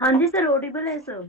हाँ जी sir, Audible है sir.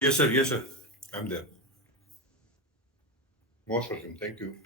Yes, sir. Yes, sir. I'm there. Most welcome. Thank you.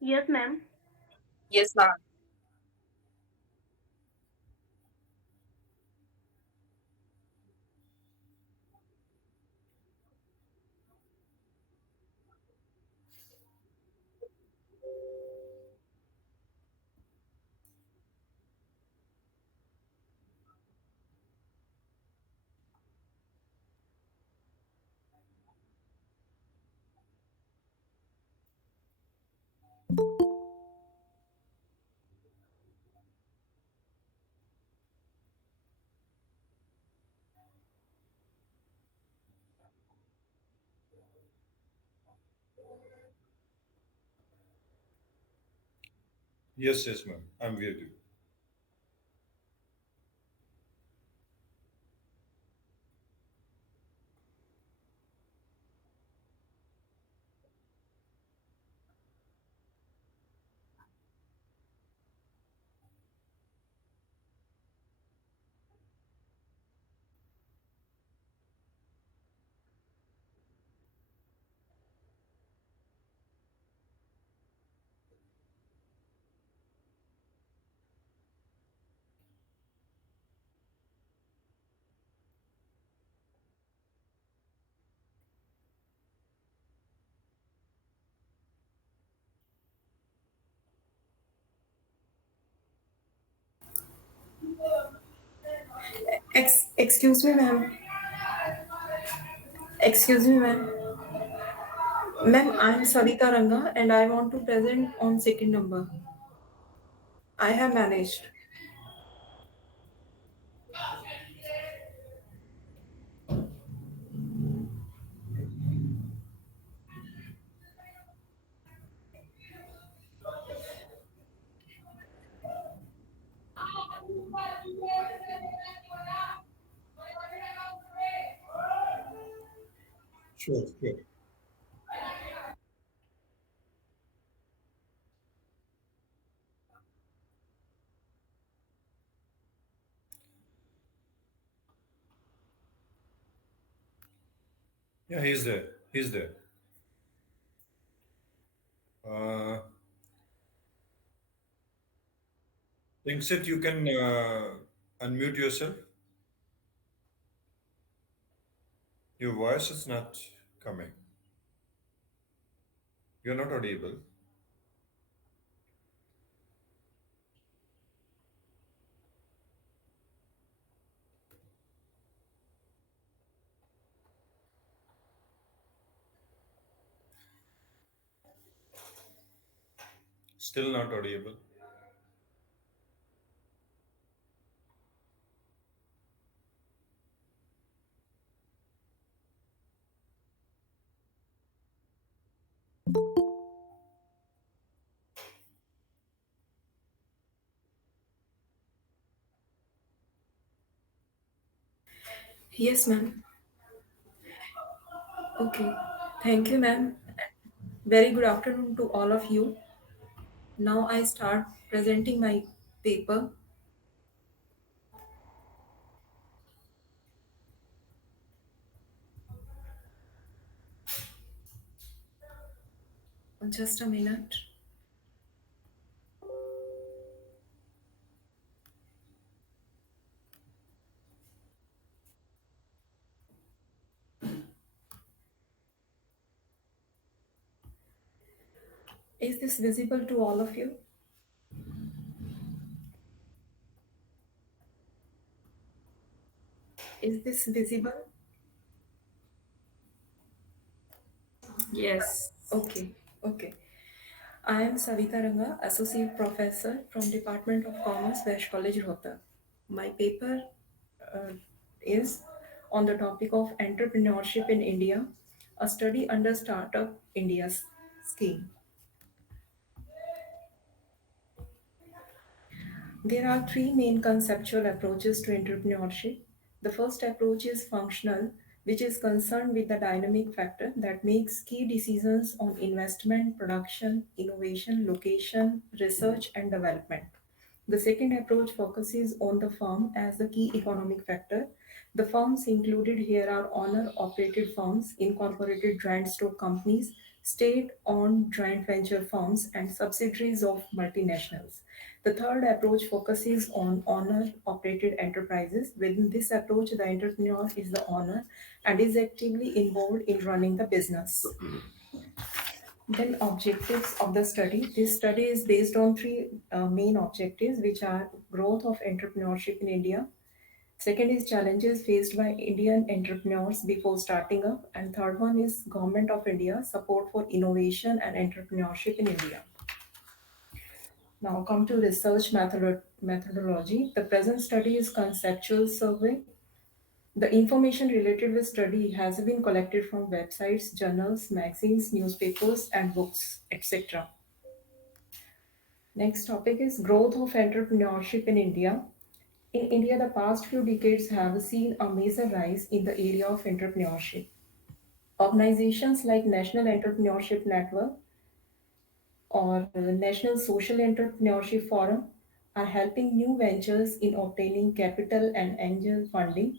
Yes, ma'am. Yes, ma'am. Yes, yes, ma'am. I'm with you. Excuse me, ma'am. Excuse me, ma'am. Ma'am, I'm Savita Ranga and I want to present on second number. I have managed. Sure, sure. Yeah, he's there. He's there. Uh, thinks it you can unmute yourself. Your voice is not coming. You're not audible. Still not audible. Yes, ma'am. Okay. Thank you, ma'am. Very good afternoon to all of you. Now I start presenting my paper. Just a minute. Is this visible to all of you? Is this visible? Yes. Okay. Okay. I am Savita Ranga, Associate Professor from Department of Commerce, West College, Rohtak. My paper uh, is on the topic of entrepreneurship in India, a study under Startup India's scheme. There are three main conceptual approaches to entrepreneurship. The first approach is functional, which is concerned with the dynamic factor that makes key decisions on investment, production, innovation, location, research, and development. The second approach focuses on the firm as the key economic factor. The firms included here are owner operated firms, incorporated joint stock companies, state owned joint venture firms, and subsidiaries of multinationals. The third approach focuses on owner operated enterprises. Within this approach, the entrepreneur is the owner and is actively involved in running the business. Then, objectives of the study. This study is based on three main objectives, which are growth of entrepreneurship in India. Second is challenges faced by Indian entrepreneurs before starting up. And third one is Government of India support for innovation and entrepreneurship in India. Now come to research methodology. The present study is conceptual survey. The information related with study has been collected from websites, journals, magazines, newspapers, and books, etc. Next topic is growth of entrepreneurship in India. In India, the past few decades have seen a major rise in the area of entrepreneurship. Organizations like National Entrepreneurship Network or National Social Entrepreneurship Forum are helping new ventures in obtaining capital and angel funding.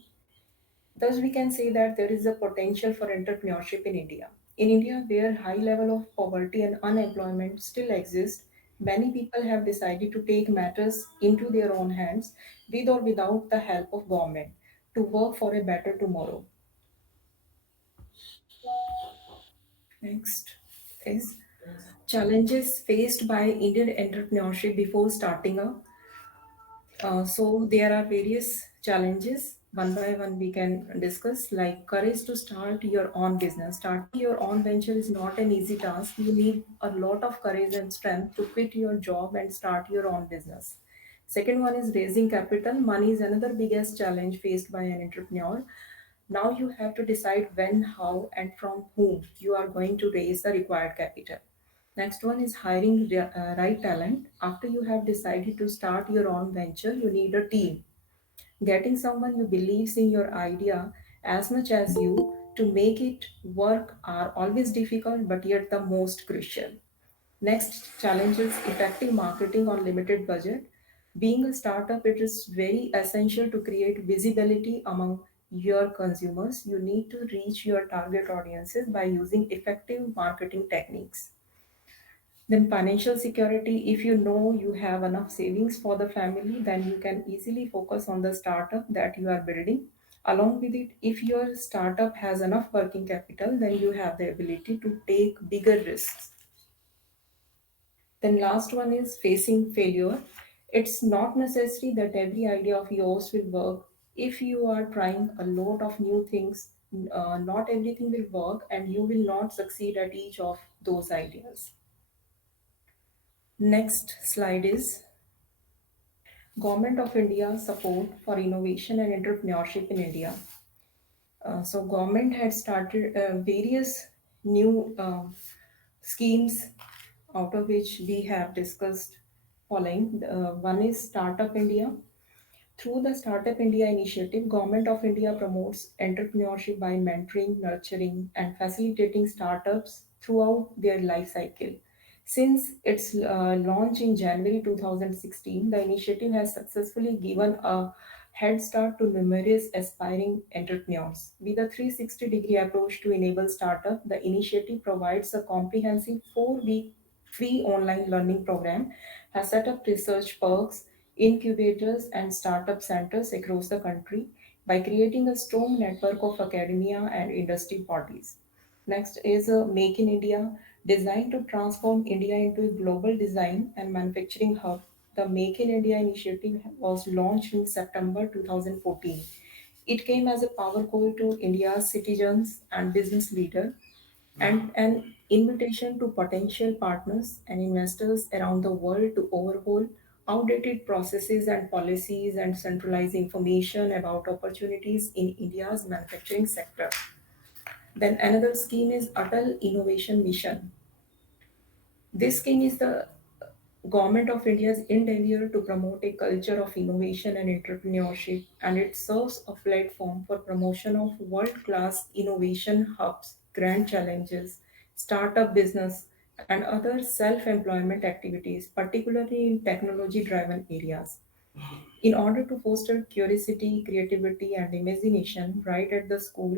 Thus, we can say that there is a potential for entrepreneurship in India. In India, where high level of poverty and unemployment still exist, many people have decided to take matters into their own hands with or without the help of government to work for a better tomorrow. Next is challenges faced by Indian entrepreneurship before starting up. So there are various challenges. One by one, we can discuss like courage to start your own business. Starting your own venture is not an easy task. You need a lot of courage and strength to quit your job and start your own business. Second one is raising capital. Money is another biggest challenge faced by an entrepreneur. Now you have to decide when, how, and from whom you are going to raise the required capital. Next one is hiring right talent. After you have decided to start your own venture, you need a team. Getting someone who believes in your idea as much as you to make it work are always difficult but yet the most crucial. Next challenge is effective marketing on limited budget. Being a startup, it is very essential to create visibility among your consumers. You need to reach your target audiences by using effective marketing techniques. Then financial security, if you know you have enough savings for the family, then you can easily focus on the startup that you are building. Along with it, if your startup has enough working capital, then you have the ability to take bigger risks. Then last one is facing failure. It's not necessary that every idea of yours will work. If you are trying a lot of new things, not everything will work and you will not succeed at each of those ideas. Next slide is Government of India support for innovation and entrepreneurship in India. So government had started various new schemes, out of which we have discussed following. One is Startup India. Through the Startup India initiative, Government of India promotes entrepreneurship by mentoring, nurturing, and facilitating startups throughout their life cycle. Since its launch in January 2016, the initiative has successfully given a head start to numerous aspiring entrepreneurs. With a 360-degree approach to enable startup, the initiative provides a comprehensive 4-week free online learning program, has set up research parks, incubators, and startup centers across the country by creating a strong network of academia and industry bodies. Next is Make in India, designed to transform India into a global design and manufacturing hub. The Make in India initiative was launched in September 2014. It came as a power call to India's citizens and business leaders and an invitation to potential partners and investors around the world to overhaul outdated processes and policies and centralize information about opportunities in India's manufacturing sector. Then another scheme is Atal Innovation Mission. This scheme is the Government of India's endeavor to promote a culture of innovation and entrepreneurship, and it serves a platform for promotion of world-class innovation hubs, grand challenges, startup business, and other self-employment activities, particularly in technology-driven areas. In order to foster curiosity, creativity, and imagination right at the school,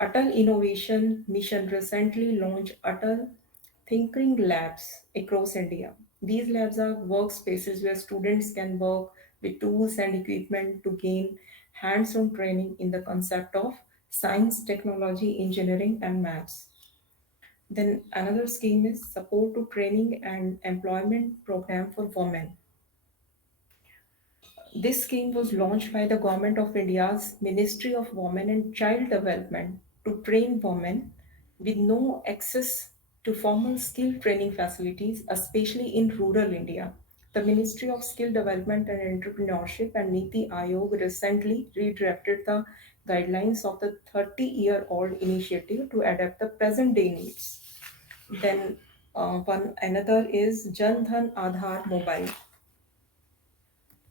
Atal Innovation Mission recently launched Atal Thinking Labs across India. These labs are workspaces where students can work with tools and equipment to gain hands on training in the concept of science, technology, engineering, and maths. Then another scheme is support to training and employment program for women. This scheme was launched by the Government of India's Ministry of Women and Child Development to train women with no access to formal skill training facilities, especially in rural India. The Ministry of Skill Development and Entrepreneurship and Niti Aayog recently redrafted the guidelines of the 30-year-old initiative to adapt the present day needs. Then one another is Jan Dhan Aadhaar Mobile.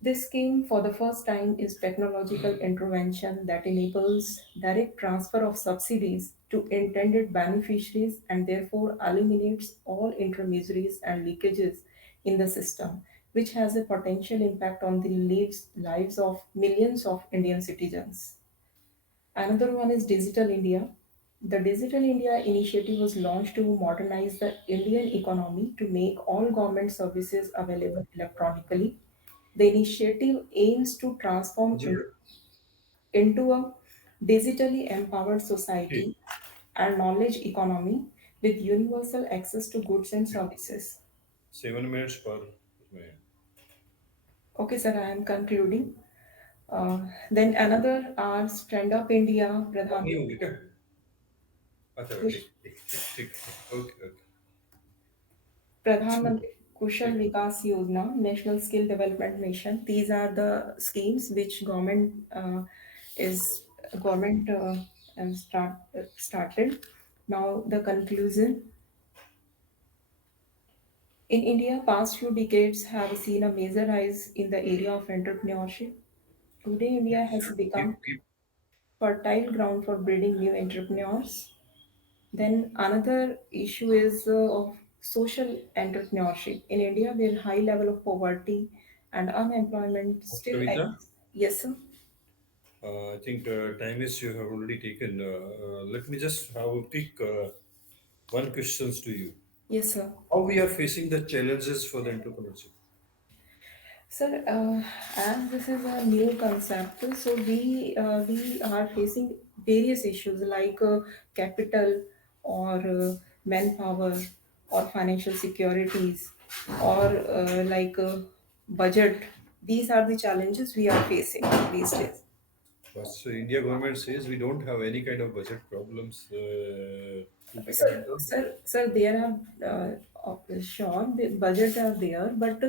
This scheme, for the first time, is technological intervention that enables direct transfer of subsidies to intended beneficiaries and therefore eliminates all intermediaries and leakages in the system, which has a potential impact on the lives of millions of Indian citizens. Another one is Digital India. The Digital India initiative was launched to modernize the Indian economy to make all government services available electronically. The initiative aims to transform जी, India into a digitally empowered जी, society and knowledge economy with universal access to goods and services. 7 minutes पर उसमें Okay, sir, I am concluding. Then another are Stand Up India, कम नहीं होगी क्या? अच्छा Kush, ठीक ठीक ठीक ठीक okay okay Pradhan Mantri Kushal ठीक Vikas Yojana, National Skill Development Mission. These are the schemes which is government started. Now the conclusion. In India, past few decades have seen a major rise in the area of entrepreneurship. Today, India has become keep fertile ground for breeding new entrepreneurs. Then another issue is of social entrepreneurship. In India, where high level of poverty and unemployment still Kavita. exists. Yes, sir. I think time is you have already taken. Let me just have a quick one questions to you. Yes, sir. How we are facing the challenges for the entrepreneurship? Sir, as this is a new concept, so we are facing various issues like capital or manpower or financial securities or budget. These are the challenges we are facing these days. But so India government says we don't have any kind of budget problems to become Sir, entrepreneur. sir, there are sure the budget are there, but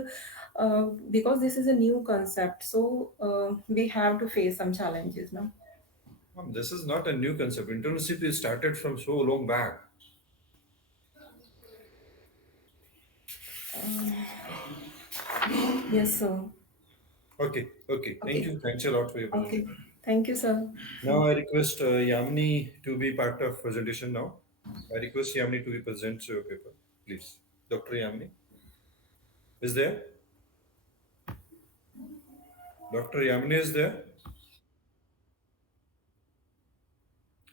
because this is a new concept, so we have to face some challenges now. This is not a new concept. Internship is started from so long back. Yes, sir. Okay, okay. Thank Okay, you. Thanks a lot for your okay. presentation. Thank you, sir. Now I request Yamni to be part of presentation now. I request Yamni to be present your paper, please. Dr. Yamni is there. Dr. Yamni is there.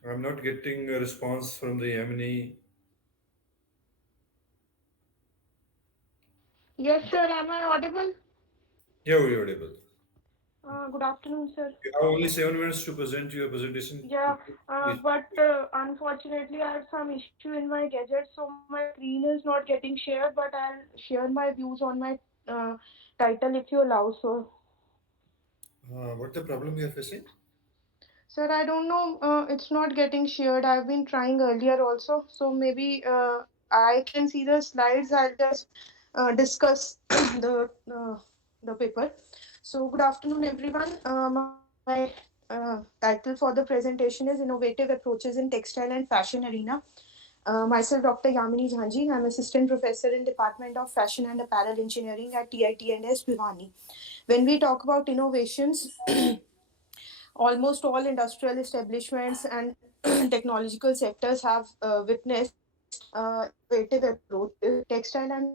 I'm not getting a response from the Yamni. Yes, sir. Am I audible? Yeah, we are able. Good afternoon, sir. You have only 7 minutes to present your presentation. Yeah, Please. but unfortunately, I have some issue in my gadget, so my screen is not getting shared. But I'll share my views on my uh, title if you allow. So, What the problem you are facing? sir, I don't know. It's not getting shared. I've been trying earlier also. So maybe I can see the slides. I'll just discuss the paper. So good afternoon, everyone. My title for the presentation is Innovative Approaches in Textile and Fashion Arena. Myself, Dr. Yamini Jhanji. I'm Assistant Professor in Department of Fashion and Apparel Engineering at TIT&S Bhiwani. When we talk about innovations, almost all industrial establishments and technological sectors have witnessed innovative approaches. Textile and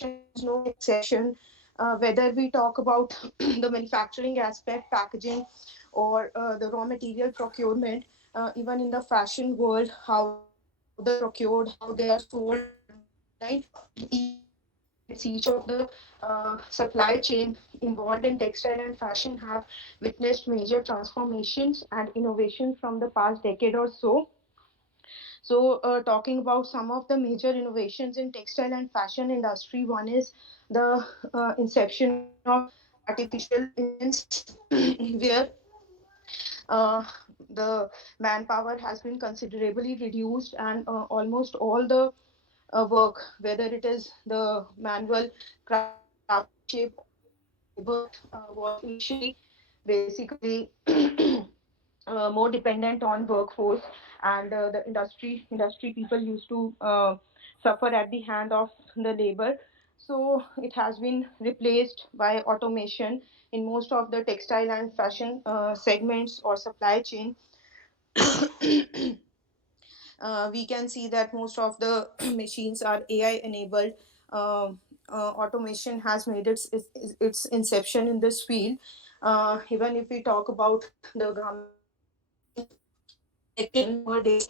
fashion is no exception. Whether we talk about the manufacturing aspect, packaging, or the raw material procurement, even in the fashion world, how they are procured, how they are sold online. Each of the segments, each of the supply chain involved in textile and fashion have witnessed major transformations and innovations from the past decade or so. So, talking about some of the major innovations in textile and fashion industry, one is the inception of artificial intelligence, where the manpower has been considerably reduced, and almost all the work, whether it is the manual craftsmanship or the skilled labor, was initially basically more dependent on workforce, and the industry people used to suffer at the hand of the labor. So it has been replaced by automation in most of the textile and fashion segments or supply chain. We can see that most of the machines are AI enabled. Automation has made its inception in this field. Even if we talk about the garment manufacturing sector nowadays,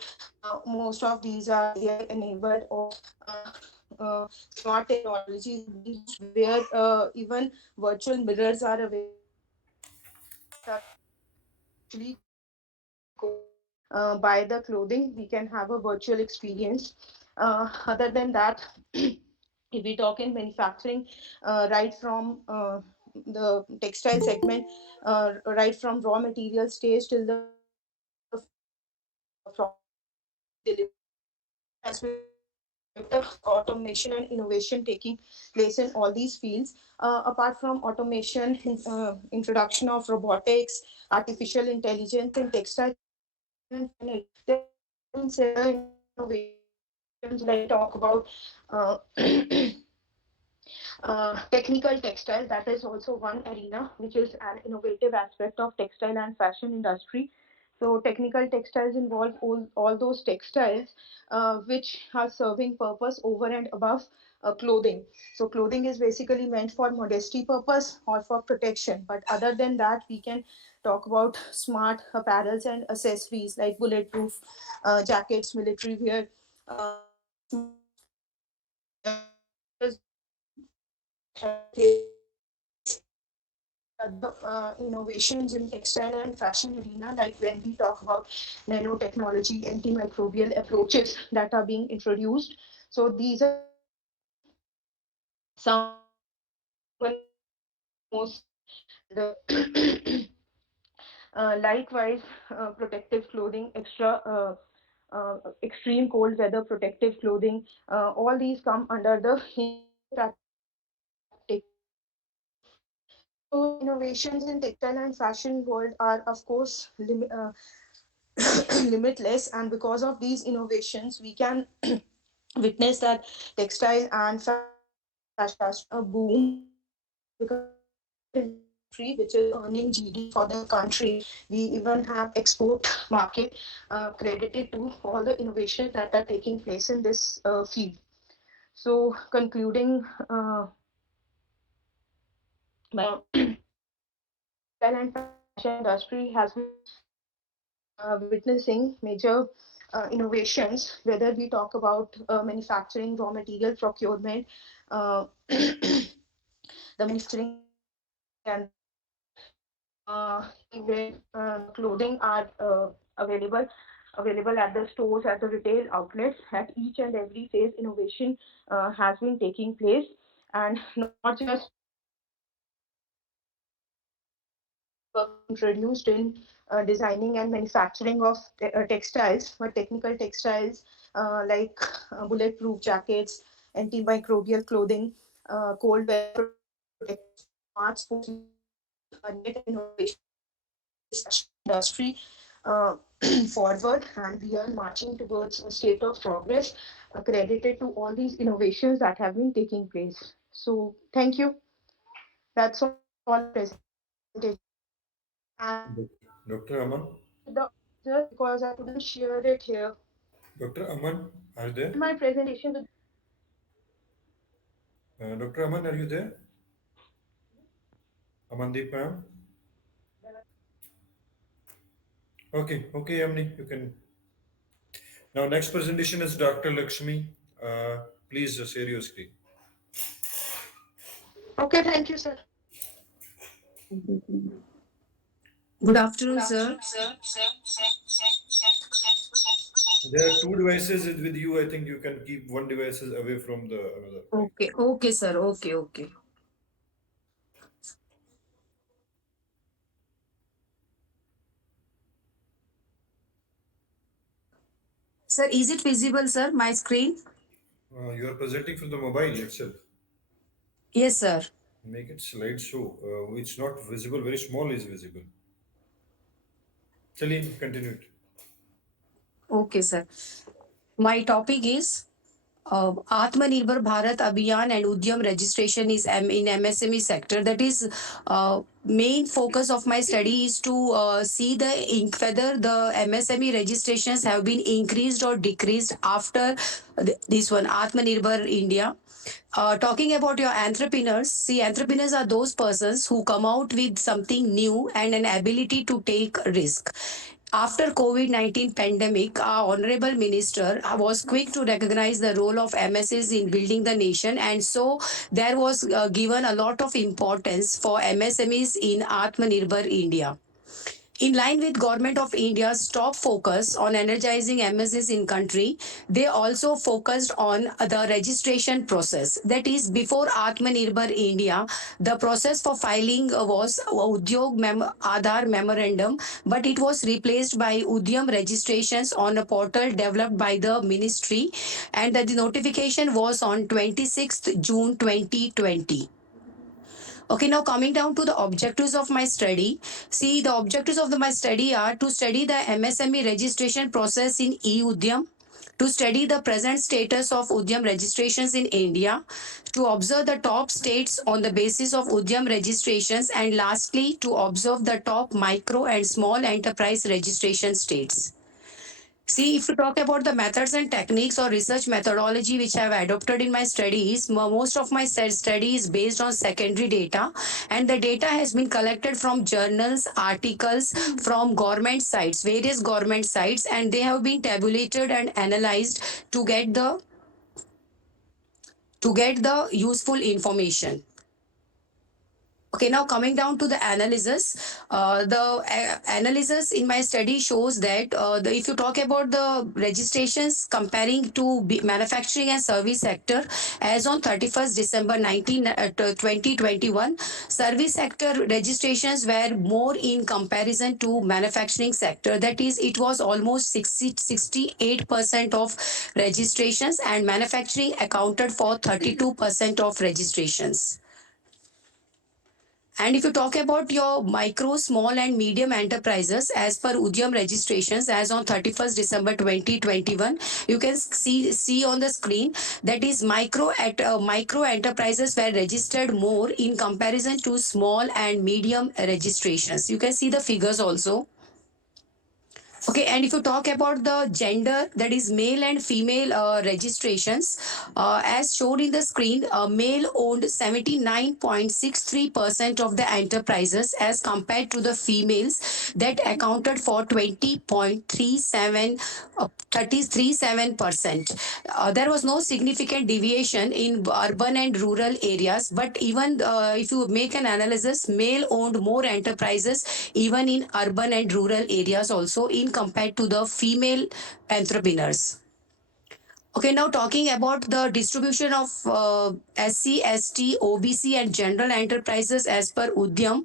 most of these are AI enabled, or uh, smart technologies are being used, where even virtual mirrors are available, that are actually coded by the clothing. We can have a virtual experience. Other than that, if we talk in manufacturing, right from the textile segment, right from raw material stage till the final product delivery, there has been quite a automation and innovation taking place in all these fields. Apart from automation, introduction of robotics, artificial intelligence in textile and fashion, there have been several innovations. Like we talk about uh, technical textile, that is also one arena which is an innovative aspect of textile and fashion industry. So technical textiles involve all those textiles which are serving purpose over and above clothing. So clothing is basically meant for modesty purpose or for protection, but other than that, we can talk about smart apparels and accessories like bulletproof jackets, military wear, smart sneakers, heritage bags, and many other innovations in textile and fashion arena, like when we talk about nanotechnology, antimicrobial approaches that are being introduced. So these are some of the most, and likewise, protective clothing, extreme cold weather protective clothing, all these come under the innovative activities that have taken place. So the innovations in textile and fashion world are, of course, limitless, and because of these innovations, we can witness that textile and fashion industry has seen a boom, and it has become a vibrant industry which is earning GD for the country. We even have export market credited to all the innovations that are taking place in this field. So concluding the textile and fashion industry has been witnessing major innovations, whether we talk about manufacturing, raw material procurement, the manufacturing and the clothing, and the where the clothing are available at the stores, at the retail outlets. At each and every phase, innovation has been taking place, and not just technology were introduced in designing and manufacturing of textiles, but technical textiles like bulletproof jackets, antimicrobial clothing, cold weather protective, smart sportswear are yet innovations that are taking this fashion industry uh, forward, and we are marching towards a state of progress credited to all these innovations that have been taking place. So, thank you. That's all in my presentation. And I Dr. will Aman? share with the organizers because I couldn't share it here. Dr. Aman, are you there? Share my presentation with. Dr. Aman, are you there? Amandeep ma'am? Okay, okay, Yamni, you can. Now, next presentation is Dr. Lakshmi. Please share your screen. Okay, thank you, sir. Good afternoon, sir. There are two devices with you. I think you can keep one device away from the another. Okay, okay, sir. Okay, okay. Sir, is it visible, sir, my screen? You are presenting from the mobile itself. Yes, sir. Make it slideshow. It's not visible. Very small is visible. Chaliye, continue it. Okay, sir. My topic is Atmanirbhar Bharat Abhiyan and Udyam registration is in MSME sector. That is main focus of my study is to see whether the MSME registrations have been increased or decreased after this one Atmanirbhar India. Talking about your entrepreneurs, see, entrepreneurs are those persons who come out with something new and an ability to take risk. After COVID-19 pandemic, our honorable minister was quick to recognize the role of MSs in building the nation, and so there was given a lot of importance for MSMEs in Atmanirbhar India. In line with Government of India's top focus on energizing MSs in country, they also focused on the registration process. That is, before Atmanirbhar India, the process for filing was Aadhaar memorandum, but it was replaced by Udyam registrations on a portal developed by the ministry, and the notification was on 26th June 2020. Okay, now coming down to the objectives of my study. See, the objectives of my study are to study the MSME registration process in e-Udyam, to study the present status of Udyam registrations in India, to observe the top states on the basis of Udyam registrations, and lastly, to observe the top micro and small enterprise registration states. See, if you talk about the methods and techniques or research methodology which I have adopted in my studies, most of my study is based on secondary data, and the data has been collected from journals, articles, from government sites, various government sites, and they have been tabulated and analyzed to get the useful information. Okay, now coming down to the analysis, the analysis in my study shows that if you talk about the registrations comparing to manufacturing and service sector, as on 31st December 2021, service sector registrations were more in comparison to manufacturing sector. That is, it was almost 68% of registrations, and manufacturing accounted for 32% of registrations. And if you talk about your micro, small, and medium enterprises, as per Udyam registrations, as on 31st December 2021, you can see on the screen that is micro enterprises were registered more in comparison to small and medium registrations. You can see the figures also. Okay, and if you talk about the gender, that is male and female registrations, as shown in the screen, male owned 79.63% of the enterprises as compared to the females that accounted for 33.37%. There was no significant deviation in urban and rural areas, but even if you make an analysis, male owned more enterprises even in urban and rural areas also in compared to the female entrepreneurs. Okay, now talking about the distribution of SC, ST, OBC, and general enterprises as per Udyam,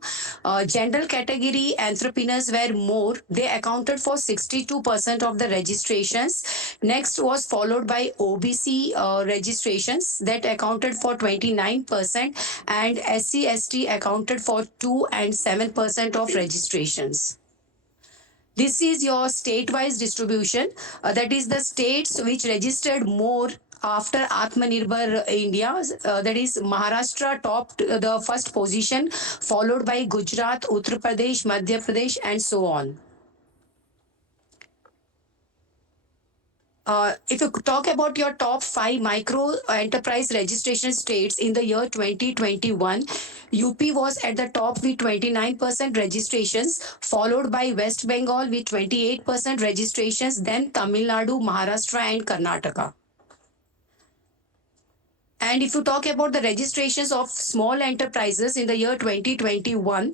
general category entrepreneurs were more. They accounted for 62% of the registrations. Next was followed by OBC registrations that accounted for 29%, and SC, ST accounted for 2 and 7% of registrations. This is your state-wise distribution. That is the states which registered more after Atmanirbhar India. That is Maharashtra topped the first position, followed by Gujarat, Uttar Pradesh, Madhya Pradesh, and so on. If you talk about your top 5 micro enterprise registration states in the year 2021, UP was at the top with 29% registrations, followed by West Bengal with 28% registrations, then Tamil Nadu, Maharashtra, and Karnataka. And if you talk about the registrations of small enterprises in the year 2021,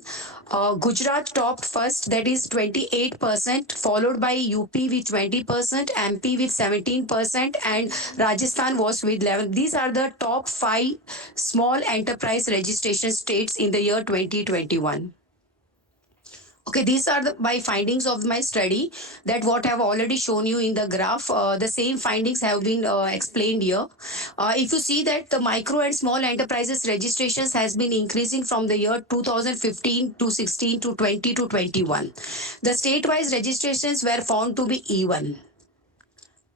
Gujarat topped first, that is 28%, followed by UP with 20%, MP with 17%, and Rajasthan was with 11. These are the top 5 small enterprise registration states in the year 2021. Okay, these are my findings of my study, that what I have already shown you in the graph. The same findings have been explained here. If you see that the micro and small enterprises registrations has been increasing from the year 2015 to 16 to 20 to 21. The state-wise registrations were found to be even.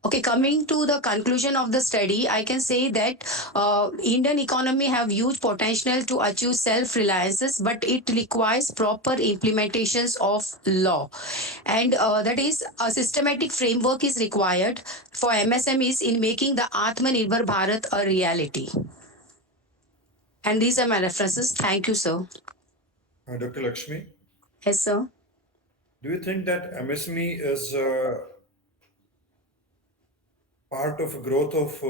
Okay, coming to the conclusion of the study, I can say that Indian economy have huge potential to achieve self-reliances, but it requires proper implementations of law. And that is a systematic framework is required for MSMEs in making the Atmanirbhar Bharat a reality. And these are my references. Thank you, sir. Dr. Lakshmi, Yes, sir. do you think that MSME is part of growth of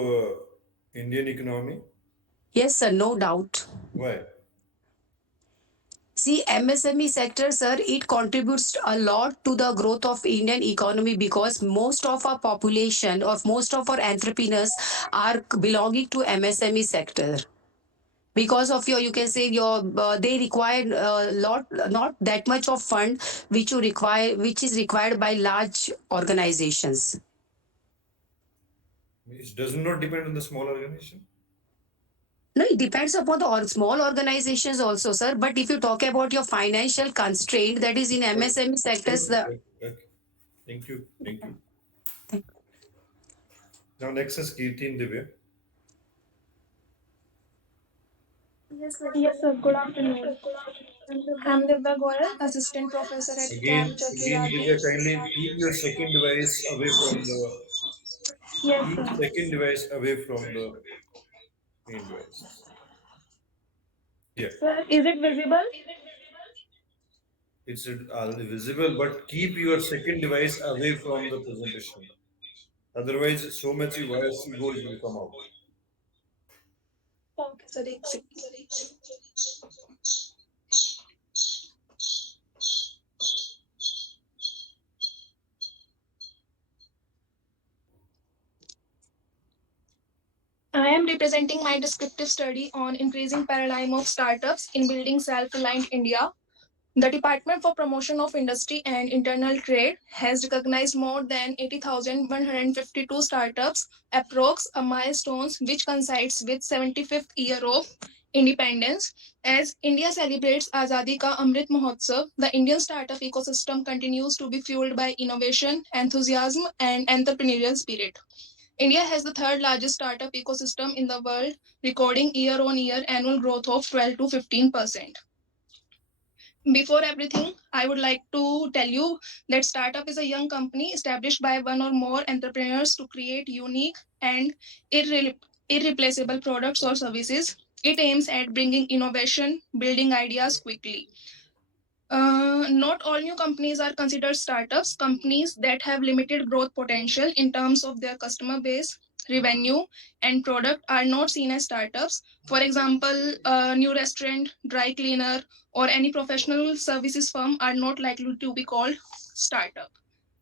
Indian economy? Yes, sir, no doubt. Why? See, MSME sector, sir, it contributes a lot to the growth of Indian economy because most of our population or most of our entrepreneurs are belonging to MSME sector. Because of your, you can say your, they require a lot, not that much of fund which you require, which is required by large organizations. It does not depend on the small organization. No, it depends upon the small organizations also, sir. But if you talk about your financial constraint, that is in MSME sectors, the Okay. Thank you. Thank you. Now next is Kirti and Divya. Yes, sir. Good afternoon. I'm Divya Goyal, Assistant Professor at Again, CAM again, Divya, Chakirati. kindly keep your second device away from the Yes, keep sir. second device away from the main device. Yeah, Sir, is it visible? it's already visible, but keep your second device away from the presentation. Otherwise, so much voice echoes will come out. Okay, sir. एक second. I am representing my descriptive study on increasing paradigm of startups in building self-reliant India. The Department for Promotion of Industry and Internal Trade has recognized more than 80,152 startups, approx a milestone which coincides with 75th year of independence. As India celebrates Azadi Ka Amrit Mahotsav, the Indian startup ecosystem continues to be fueled by innovation, enthusiasm, and entrepreneurial spirit. India has the third largest startup ecosystem in the world, recording year-on-year annual growth of 12 to 15%. Before everything, I would like to tell you that startup is a young company established by one or more entrepreneurs to create unique and irreplaceable products or services. It aims at bringing innovation, building ideas quickly. Not all new companies are considered startups. Companies that have limited growth potential in terms of their customer base, revenue, and product are not seen as startups. For example, a new restaurant, dry cleaner, or any professional services firm are not likely to be called startup.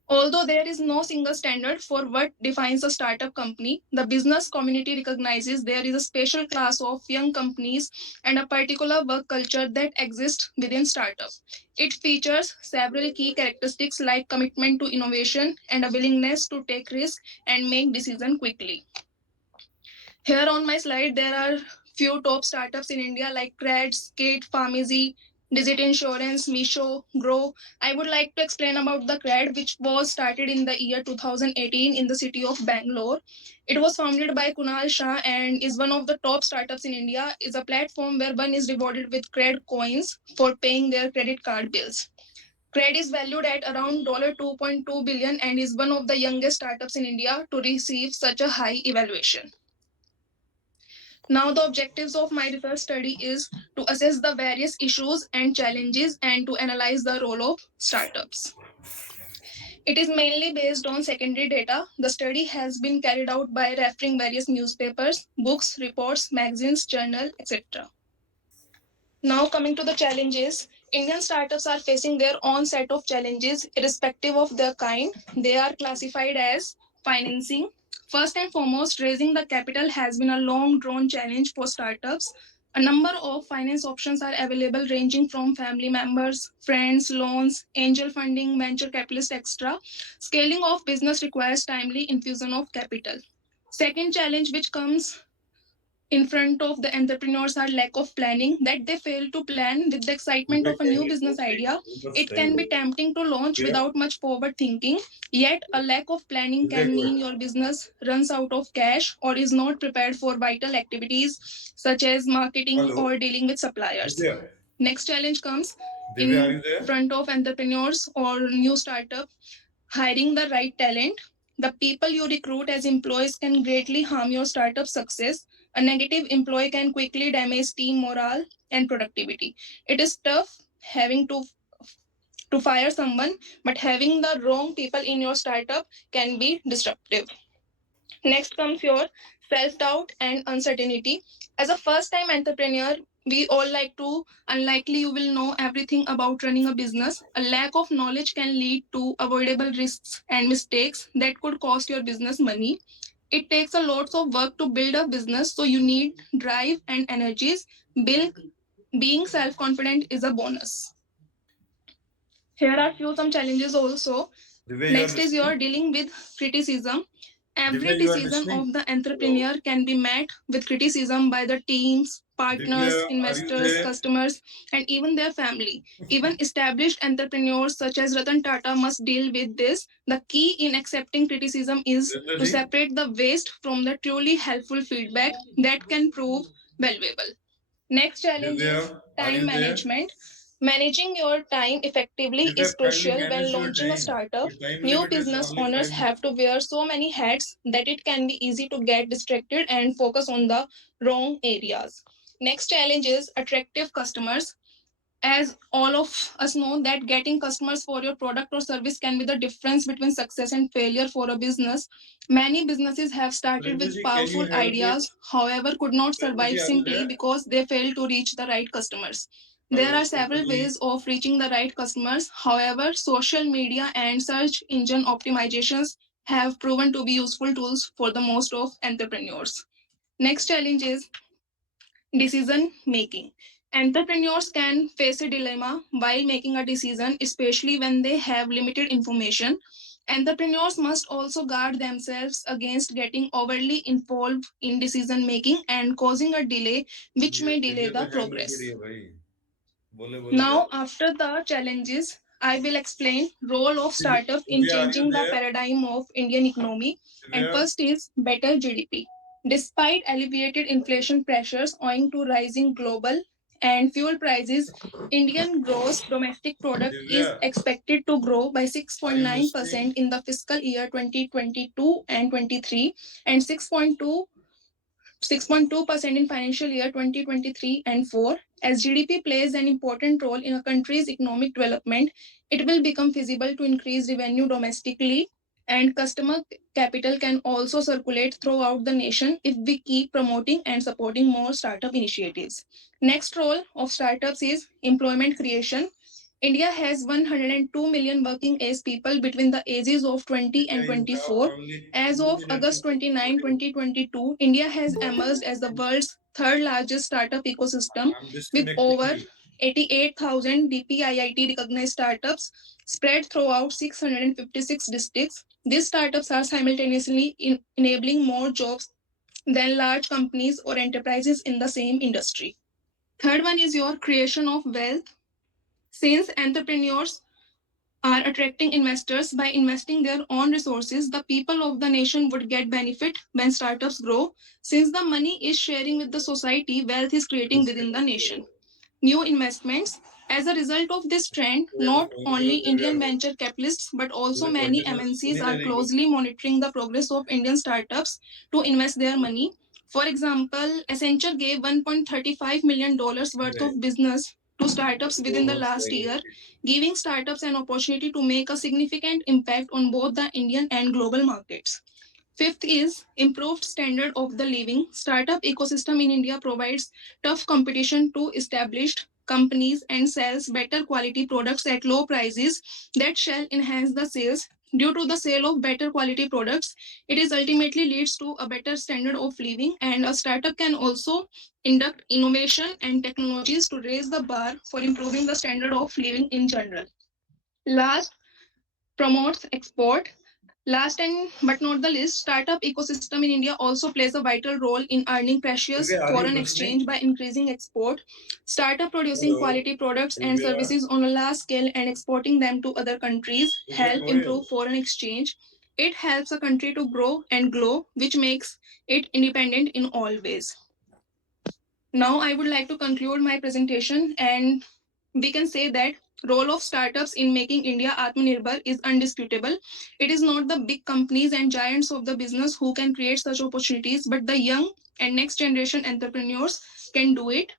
Although there is no single standard for what defines a startup company, the business community recognizes there is a special class of young companies and a particular work culture that exists within startup. It features several key characteristics like commitment to innovation and a willingness to take risks and make decisions quickly. Here on my slide, there are few top startups in India like Crad, Skate, Pharmacy, Digit Insurance, Misho, Grow. I would like to explain about the Crad, which was started in the year 2018 in the city of Bangalore. It was founded by Kunal Shah and is one of the top startups in India. Is a platform where one is rewarded with Cred coins for paying their credit card bills. Cred is valued at around $2.2 billion and is one of the youngest startups in India to receive such a high evaluation. Now, the objectives of my research study is to assess the various issues and challenges and to analyze the role of startups. It is mainly based on secondary data. The study has been carried out by referring various newspapers, books, reports, magazines, journal, etc. Now, coming to the challenges, Indian startups are facing their own set of challenges, irrespective of their kind. They are classified as financing. First and foremost, raising the capital has been a long drawn challenge for startups. A number of finance options are available, ranging from family members, friends, loans, angel funding, venture capitalists, etc. Scaling of business requires timely infusion of capital. Second challenge, which comes in front of the entrepreneurs, are lack of planning, that they fail to plan with the excitement of a new business idea. It can be tempting to launch without much forward thinking, yet a lack of planning can mean your business runs out of cash or is not prepared for vital activities such as marketing or dealing with suppliers. Next challenge comes in front of entrepreneurs or new startup: hiring the right talent. The people you recruit as employees can greatly harm your startup success. A negative employee can quickly damage team morale and productivity. It is tough having to fire someone, but having the wrong people in your startup can be disruptive. Next comes your self doubt and uncertainty. As a first time entrepreneur, we all like to, unlikely you will know everything about running a business. A lack of knowledge can lead to avoidable risks and mistakes that could cost your business money. It takes a lot of work to build a business, so you need drive and energies. Being self confident is a bonus. Here are few some challenges also. Next is your dealing with criticism. Every decision of the entrepreneur can be met with criticism by the teams, partners, investors, customers, and even their family. Even established entrepreneurs such as Ratan Tata must deal with this. The key in accepting criticism is to separate the waste from the truly helpful feedback that can prove valuable. Next challenge is time management. Managing your time effectively is crucial when launching a startup. New business owners have to wear so many hats that it can be easy to get distracted and focus on the wrong areas. Next challenge is attractive customers. As all of us know that getting customers for your product or service can be the difference between success and failure for a business. Many businesses have started with powerful ideas, however could not survive simply because they failed to reach the right customers. There are several ways of reaching the right customers. However, social media and search engine optimizations have proven to be useful tools for the most of entrepreneurs. Next challenge is decision making. Entrepreneurs can face a dilemma while making a decision, especially when they have limited information. Entrepreneurs must also guard themselves against getting overly involved in decision making and causing a delay which may delay the progress. Now, after the challenges, I will explain role of startup in changing the paradigm of Indian economy. And first is better GDP. Despite elevated inflation pressures owing to rising global and fuel prices, Indian gross domestic product is expected to grow by 6.9% in the fiscal year 2022 and 23 and 6.2% in financial year 2023 and 4. As GDP plays an important role in a country's economic development, it will become feasible to increase revenue domestically, and customer capital can also circulate throughout the nation if we keep promoting and supporting more startup initiatives. Next role of startups is employment creation. India has 102 million working age people between the ages of 20 and 24. As of August 29, 2022, India has emerged as the world's third largest startup ecosystem with over 88,000 DPIIT recognized startups spread throughout 656 districts. These startups are simultaneously enabling more jobs than large companies or enterprises in the same industry. Third one is your creation of wealth. Since entrepreneurs are attracting investors by investing their own resources, the people of the nation would get benefit when startups grow. Since the money is sharing with the society, wealth is creating within the nation. New investments. As a result of this trend, not only Indian venture capitalists but also many MNCs are closely monitoring the progress of Indian startups to invest their money. For example, Accenture gave $1.35 million worth Right. of business to startups within the So, last year, giving startups an opportunity to make a significant impact on both the Indian and global markets. Fifth is improved standard of the living. Startup ecosystem in India provides tough competition to established companies and sells better quality products at low prices that shall enhance the sales. Due to the sale of better quality products, it is ultimately leads to a better standard of living, and a startup can also induct innovation and technologies to raise the bar for improving the standard of living in general. Last, promotes export. Last and but not the least, startup ecosystem in India also plays a vital role in earning precious Divya, are you foreign exchange listening? by increasing export. Startup producing Hello, quality products and Divya. services on a large scale and exporting them to other countries Divya help Goyal. improve foreign exchange. It helps a country to grow and glow, which makes it independent in all ways. Now I would like to conclude my presentation, and we can say that role of startups in making India Atmanirbhar is undisputable. It is not the big companies and giants of the business who can create such opportunities, but the young and next generation entrepreneurs can do it.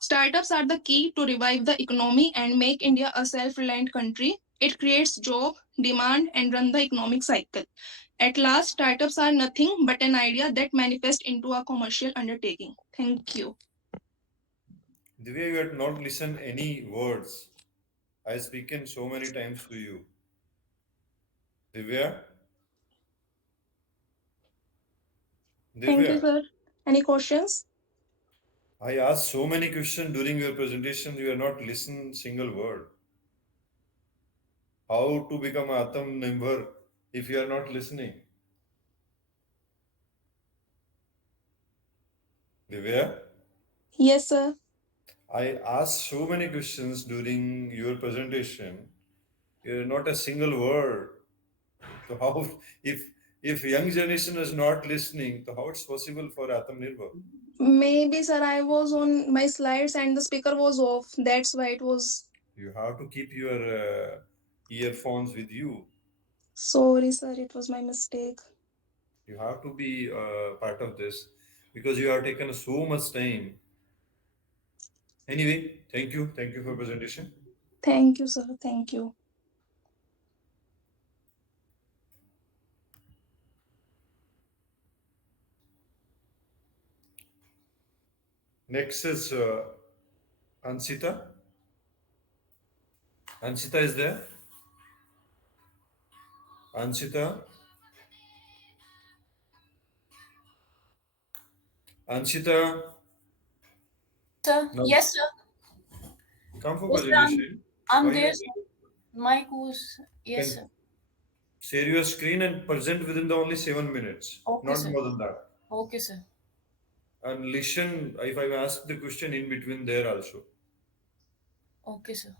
Startups are the key to revive the economy and make India a self-reliant country. It creates job, demand, and run the economic cycle. At last, startups are nothing but an idea that manifests into a commercial undertaking. Thank you. Divya, you had not listened any words. I spoken so many times to you. Divya, Thank Divya, you, sir. Any questions? I asked so many questions during your presentation. You have not listened single word. How to become Atam member if you are not listening? Divya, Yes, sir. I asked so many questions during your presentation. You are not a single word. So how if young generation is not listening, so how it's possible for Atam Nirbhar? Maybe, sir, I was on my slides and the speaker was off. That's why it was. You have to keep your earphones with you. Sorry, sir, it was my mistake. You have to be part of this because you have taken so much time. Anyway, thank you for presentation. Thank you, sir. Thank you. Next is Ansita. Ansita is there. Ansita, Ansita, Sir, now yes, sir. come for Yes, sir. presentation. I'm Why there, not? sir. Mike was, yes, Can sir. share your screen and present within the only 7 minutes, Okay, not sir. more than that. Okay, sir. And listen if I ask the question in between there also. Okay, sir.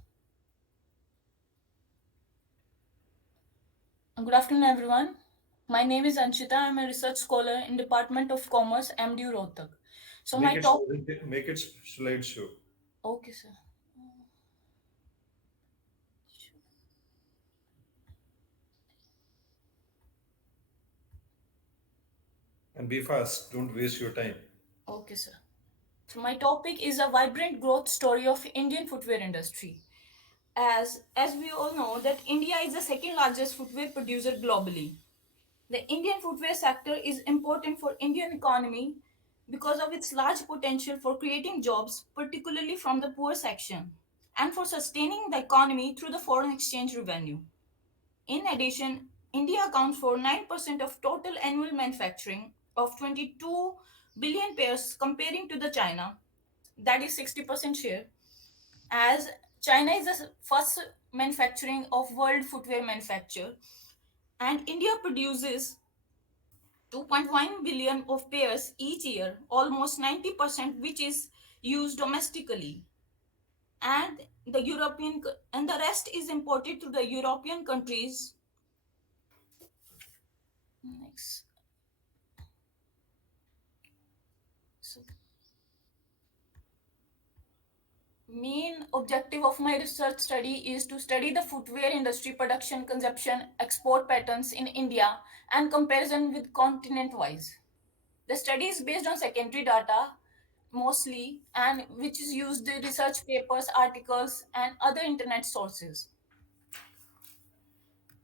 Good afternoon, everyone. My name is Anshita. I'm a research scholar in Department of Commerce, MD Rohtak. So Make my it top, make it slideshow okay, sir. and be fast. Don't waste your time. Okay, sir. So my topic is a vibrant growth story of Indian footwear industry. As we all know that India is the second largest footwear producer globally. The Indian footwear sector is important for Indian economy because of its large potential for creating jobs, particularly from the poor section, and for sustaining the economy through the foreign exchange revenue. In addition, India accounts for 9% of total annual manufacturing of 22 billion pairs comparing to the China, that is 60% share, as China is the first manufacturing of world footwear manufacture, and India produces 2.1 billion of pairs each year, almost 90% which is used domestically. And and the rest is imported to the European countries. Next. So main objective of my research study is to study the footwear industry production, consumption, export patterns in India and comparison with continent wise. The study is based on secondary data mostly, and which is used in research papers, articles, and other internet sources.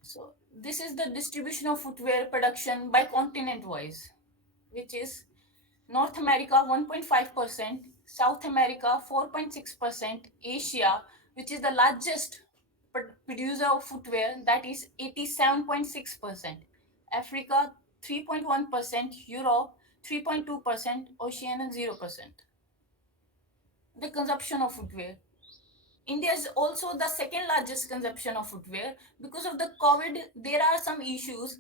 So this is the distribution of footwear production by continent wise, which is North America 1.5%, South America 4.6%, Asia, which is the largest producer of footwear, that is 87.6%, Africa 3.1%, Europe 3.2%, Oceania 0%. The consumption of footwear. India is also the second largest consumption of footwear. Because of the COVID, there are some issues,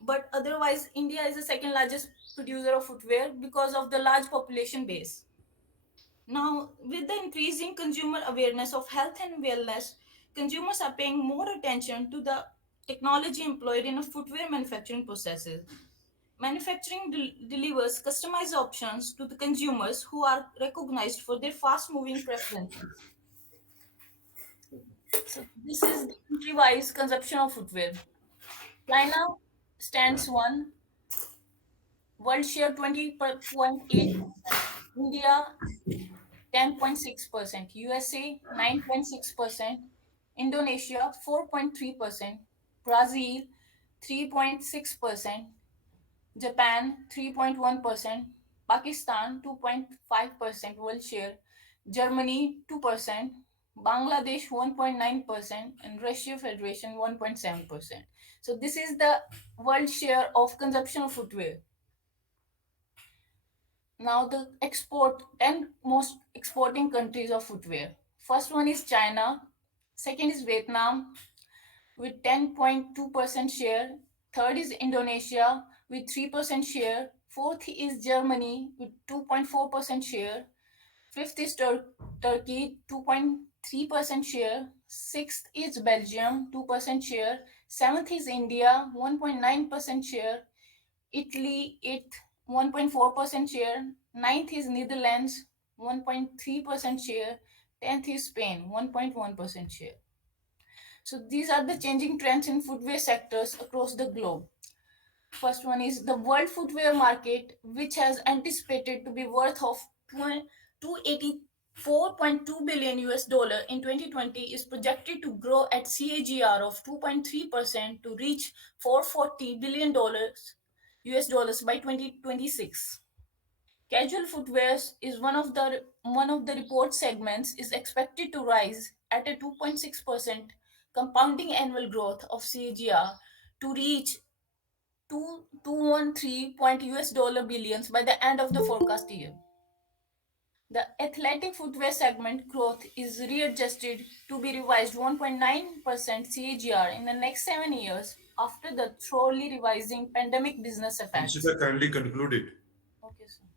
but otherwise, India is the second largest producer of footwear because of the large population base. Now, with the increasing consumer awareness of health and wellness, consumers are paying more attention to the technology employed in a footwear manufacturing processes. Manufacturing delivers customized options to the consumers who are recognized for their fast moving preferences. So, this is the country wise consumption of footwear. China stands one, world share 20.8%, India 10.6%, USA 9.6%, Indonesia 4.3%, Brazil 3.6%, Japan 3.1%, Pakistan 2.5% world share, Germany 2%, Bangladesh 1.9%, and Russia Federation 1.7%. So this is the world share of consumption of footwear. Now the export 10 most exporting countries of footwear. First one is China, second is Vietnam with 10.2% share, third is Indonesia with 3% share, fourth is Germany with 2.4% share, fifth is Turkey 2.3% share, sixth is Belgium 2% share, seventh is India 1.9% share, Italy 8th 1.4% share, ninth is Netherlands 1.3% share, 10th is Spain 1.1% share. So these are the changing trends in footwear sectors across the globe. First one is the world footwear market, which has anticipated to be worth of 284.2 billion US dollar in 2020, is projected to grow at CAGR of 2.3% to reach 440 billion dollars US dollars by 2026. Casual footwear is one of the report segments is expected to rise at a 2.6% compounding annual growth of CAGR to reach 213 point US dollar billions by the end of the forecast year. The athletic footwear segment growth is readjusted to be revised 1.9% CAGR in the next 7 years after the thoroughly revising pandemic business effects. Consider kindly concluded. Okay, sir.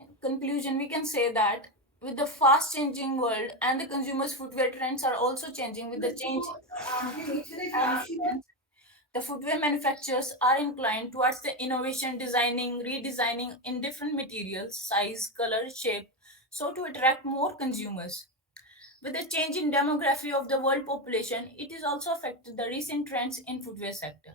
In conclusion, we can say that with the fast changing world and the consumers' footwear trends are also changing with the change and trends, the footwear manufacturers are inclined towards the innovation, designing, redesigning in different materials, size, color, shape, so to attract more consumers. With the change in demography of the world population, it is also affected the recent trends in footwear sector.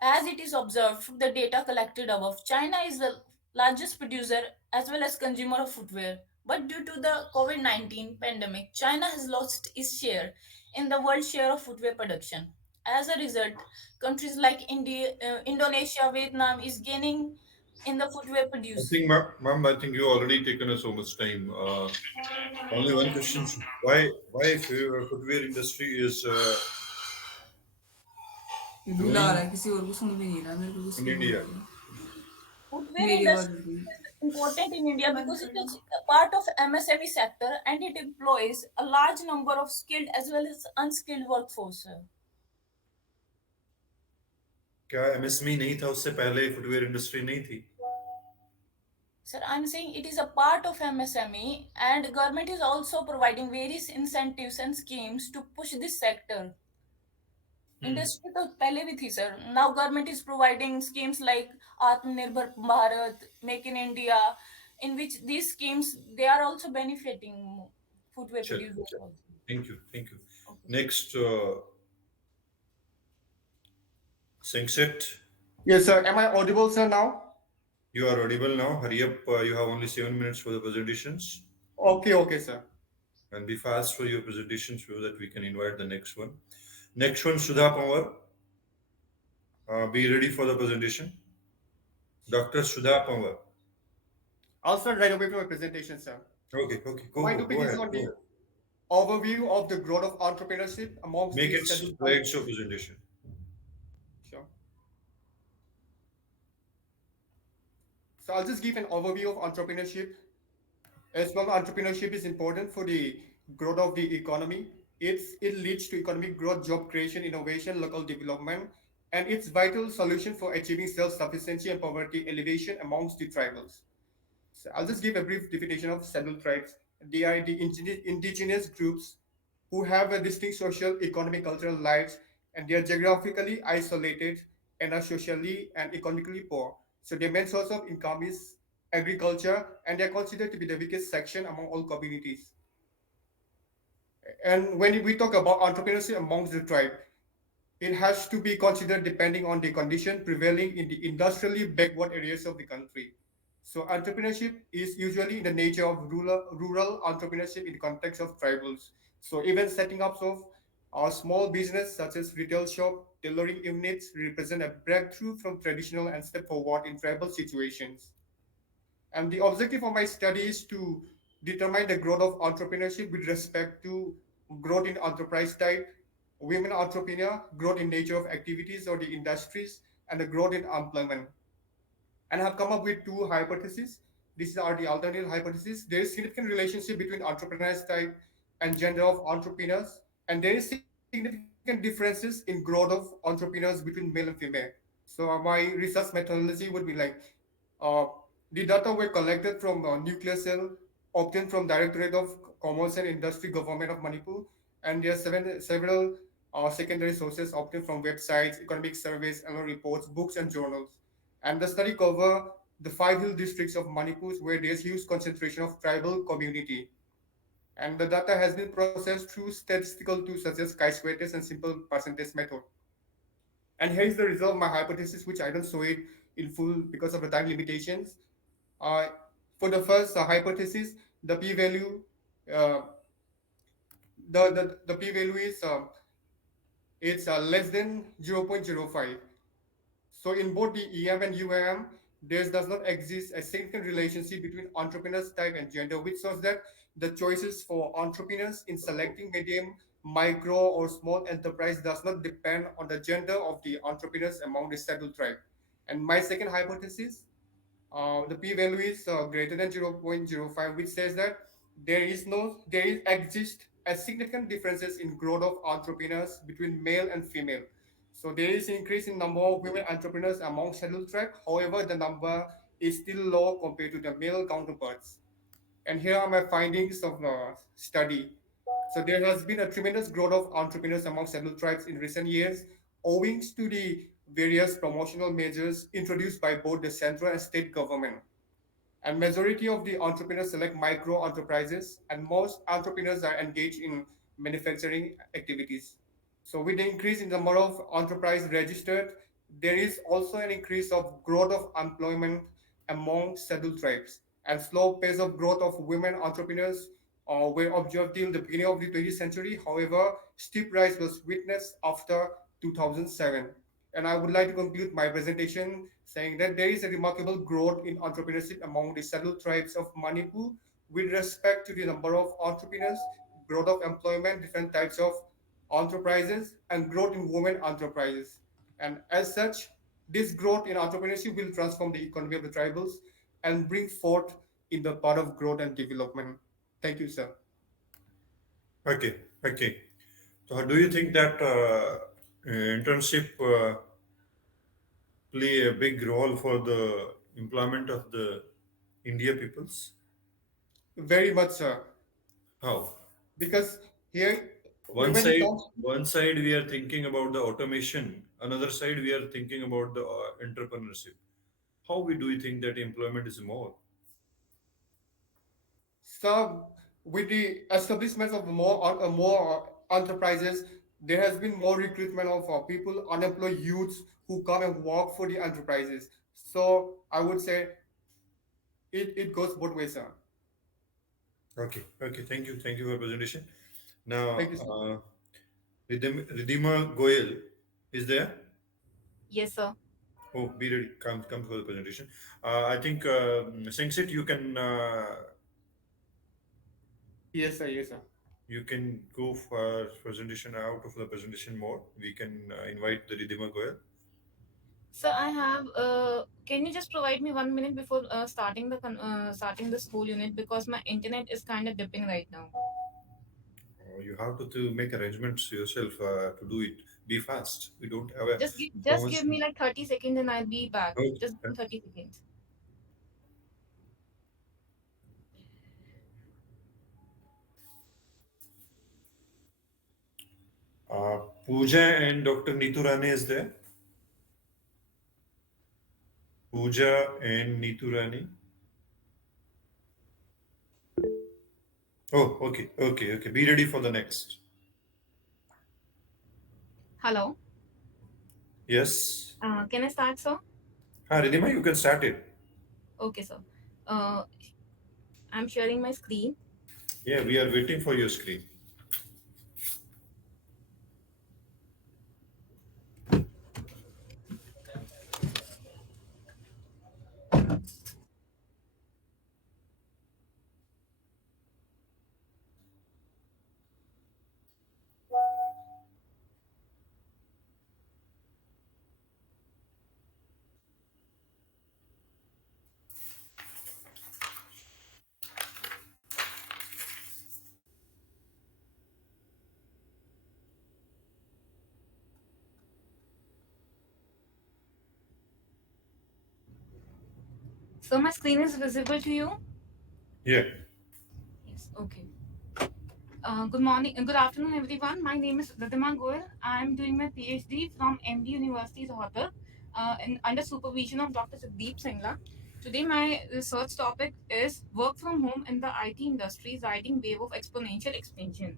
As it is observed from the data collected above, China is the largest producer as well as consumer of footwear. But due to the COVID 19 pandemic, China has lost its share in the world share of footwear production. As a result, countries like India, Indonesia, Vietnam is gaining in the footwear I produce. think, ma'am, I think you already taken us so much time. Only one question: why footwear industry is बुला रहा growing है किसी और को सुन भी नहीं रहा मेरे को in किसकी बोल India? रही है Footwear मेरी आवाज industry आ रही is important in India because it is a part of MSME sector and it employs a large number of skilled as well as unskilled workforce. क्या एमएसएमई नहीं था उससे पहले फुटवेयर इंडस्ट्री नहीं थी? Sir, I'm saying it is a part of MSME and government is also providing various incentives and schemes to push this sector. Industry तो पहले भी थी sir. Now government is providing schemes like Atmanirbhar Bharat, Make in India, in which these schemes they are also benefiting footwear चलिए, producers also. thank you, thank you. Okay. Next, Singset. Yes, sir. Am I audible, sir, now? You are audible now. Hurry up. You have only 7 minutes for the presentations. Okay, okay, sir. And be fast for your presentations so that we can invite the next one. Next one, Sudha Pawar. Be ready for the presentation. Dr. Sudha Pawar. I'll start right away from my presentation, sir. Okay, okay. So my Go topic is ahead. on Go the ahead. overview of the growth of entrepreneurship amongst Make the it scheduled tribes. slides of presentation. Sure. So I'll just give an overview of entrepreneurship. As well, entrepreneurship is important for the growth of the economy. It leads to economic growth, job creation, innovation, local development, and it's vital solution for achieving self-sufficiency and poverty elevation amongst the tribals. So I'll just give a brief definition of scheduled tribes. They are the indigenous groups who have a distinct social, economic, cultural lives, and they are geographically isolated and are socially and economically poor. So their main source of income is agriculture, and they are considered to be the weakest section among all communities. And when we talk about entrepreneurship amongst the tribe, it has to be considered depending on the condition prevailing in the industrially backward areas of the country. So entrepreneurship is usually in the nature of rural entrepreneurship in the context of tribals. So even setting up of a small business such as retail shop, tailoring units represent a breakthrough from traditional and step forward in tribal situations. And the objective of my study is to determine the growth of entrepreneurship with respect to growth in enterprise type, women entrepreneur, growth in nature of activities or the industries, and the growth in employment. And I have come up with two hypotheses. These are the alternative hypotheses. There is significant relationship between entrepreneurs type and gender of entrepreneurs, and there is significant differences in growth of entrepreneurs between male and female. So my research methodology would be like uh, the data were collected from nuclear cell obtained from Directorate of Commerce and Industry Government of Manipur, and there are several secondary sources obtained from websites, economic surveys, annual reports, books, and journals. And the study cover the five hill districts of Manipur where there's huge concentration of tribal community. And the data has been processed through statistical tools such as chi-square and simple percentage method. And here is the result of my hypothesis, which I don't show it in full because of the time limitations. Uh, for the first hypothesis, the p-value, uh, the p-value is it's less than 0.05. So in both the EM and UM, there does not exist a significant relationship between entrepreneurs type and gender, which shows that the choices for entrepreneurs in selecting medium, micro, or small enterprise does not depend on the gender of the entrepreneurs among the scheduled tribe. And my second hypothesis, the p-value is greater than 0.05, which says that there is exist a significant differences in growth of entrepreneurs between male and female. So there is increase in number of women entrepreneurs among scheduled tribe. However, the number is still low compared to the male counterparts. And here are my findings of the study. So there has been a tremendous growth of entrepreneurs among scheduled tribes in recent years, owing to the various promotional measures introduced by both the central and state government. And majority of the entrepreneurs select micro enterprises, and most entrepreneurs are engaged in manufacturing activities. So with the increase in the number of enterprise registered, there is also an increase of growth of employment among scheduled tribes. And slow pace of growth of women entrepreneurs were observed till the beginning of the 20th century. However, steep rise was witnessed after 2007. And I would like to conclude my presentation saying that there is a remarkable growth in entrepreneurship among the scheduled tribes of Manipur with respect to the number of entrepreneurs, growth of employment, different types of enterprises, and growth in women enterprises. And as such, this growth in entrepreneurship will transform the economy of the tribals and bring forth in the part of growth and development. Thank you, sir. Okay, okay. So, do you think that internship play a big role for the employment of the India peoples? Very much, sir. How? Because here, One when we side, talk, one side we are thinking about the automation. Another side we are thinking about the entrepreneurship. How we do you think that employment is more? so with the establishment of more enterprises, there has been more recruitment of people, unemployed youths who come and work for the enterprises. So I would say it goes both ways, sir. Okay, okay. Thank you for presentation. Now, Thank you, sir. Ridhima Goyal is there. Yes, sir. Oh, be ready. Come for the presentation. I think Singsit, Yes, sir. you can go for presentation out of the presentation mode. We can invite the Ridhima Goyal. So I have. Can you just provide me 1 minute before starting this whole unit, because my internet is kind of dipping right now. You have to make arrangements yourself to do it. Be fast. We don't have a so Just much. give me like 30 seconds and I'll be back. Okay. Just give me 30 seconds. Pooja and Dr. Neetu Rane is there. Pooja and Neetu Rani. Oh, okay. Be ready for the next. Hello. Yes. Can I start, sir? Ridhima, you can start it. Okay, sir. Uh, I'm sharing my screen. Yeah, we are waiting for your screen. So my screen is visible to you? Yeah. Yes. Okay. Good morning, good afternoon, everyone. My name is Ridhima Goel. I'm doing my PhD from MD University's Hotel under supervision of Dr. Sandeep Singla. Today, my research topic is work from home in the IT industry, riding wave of exponential expansion.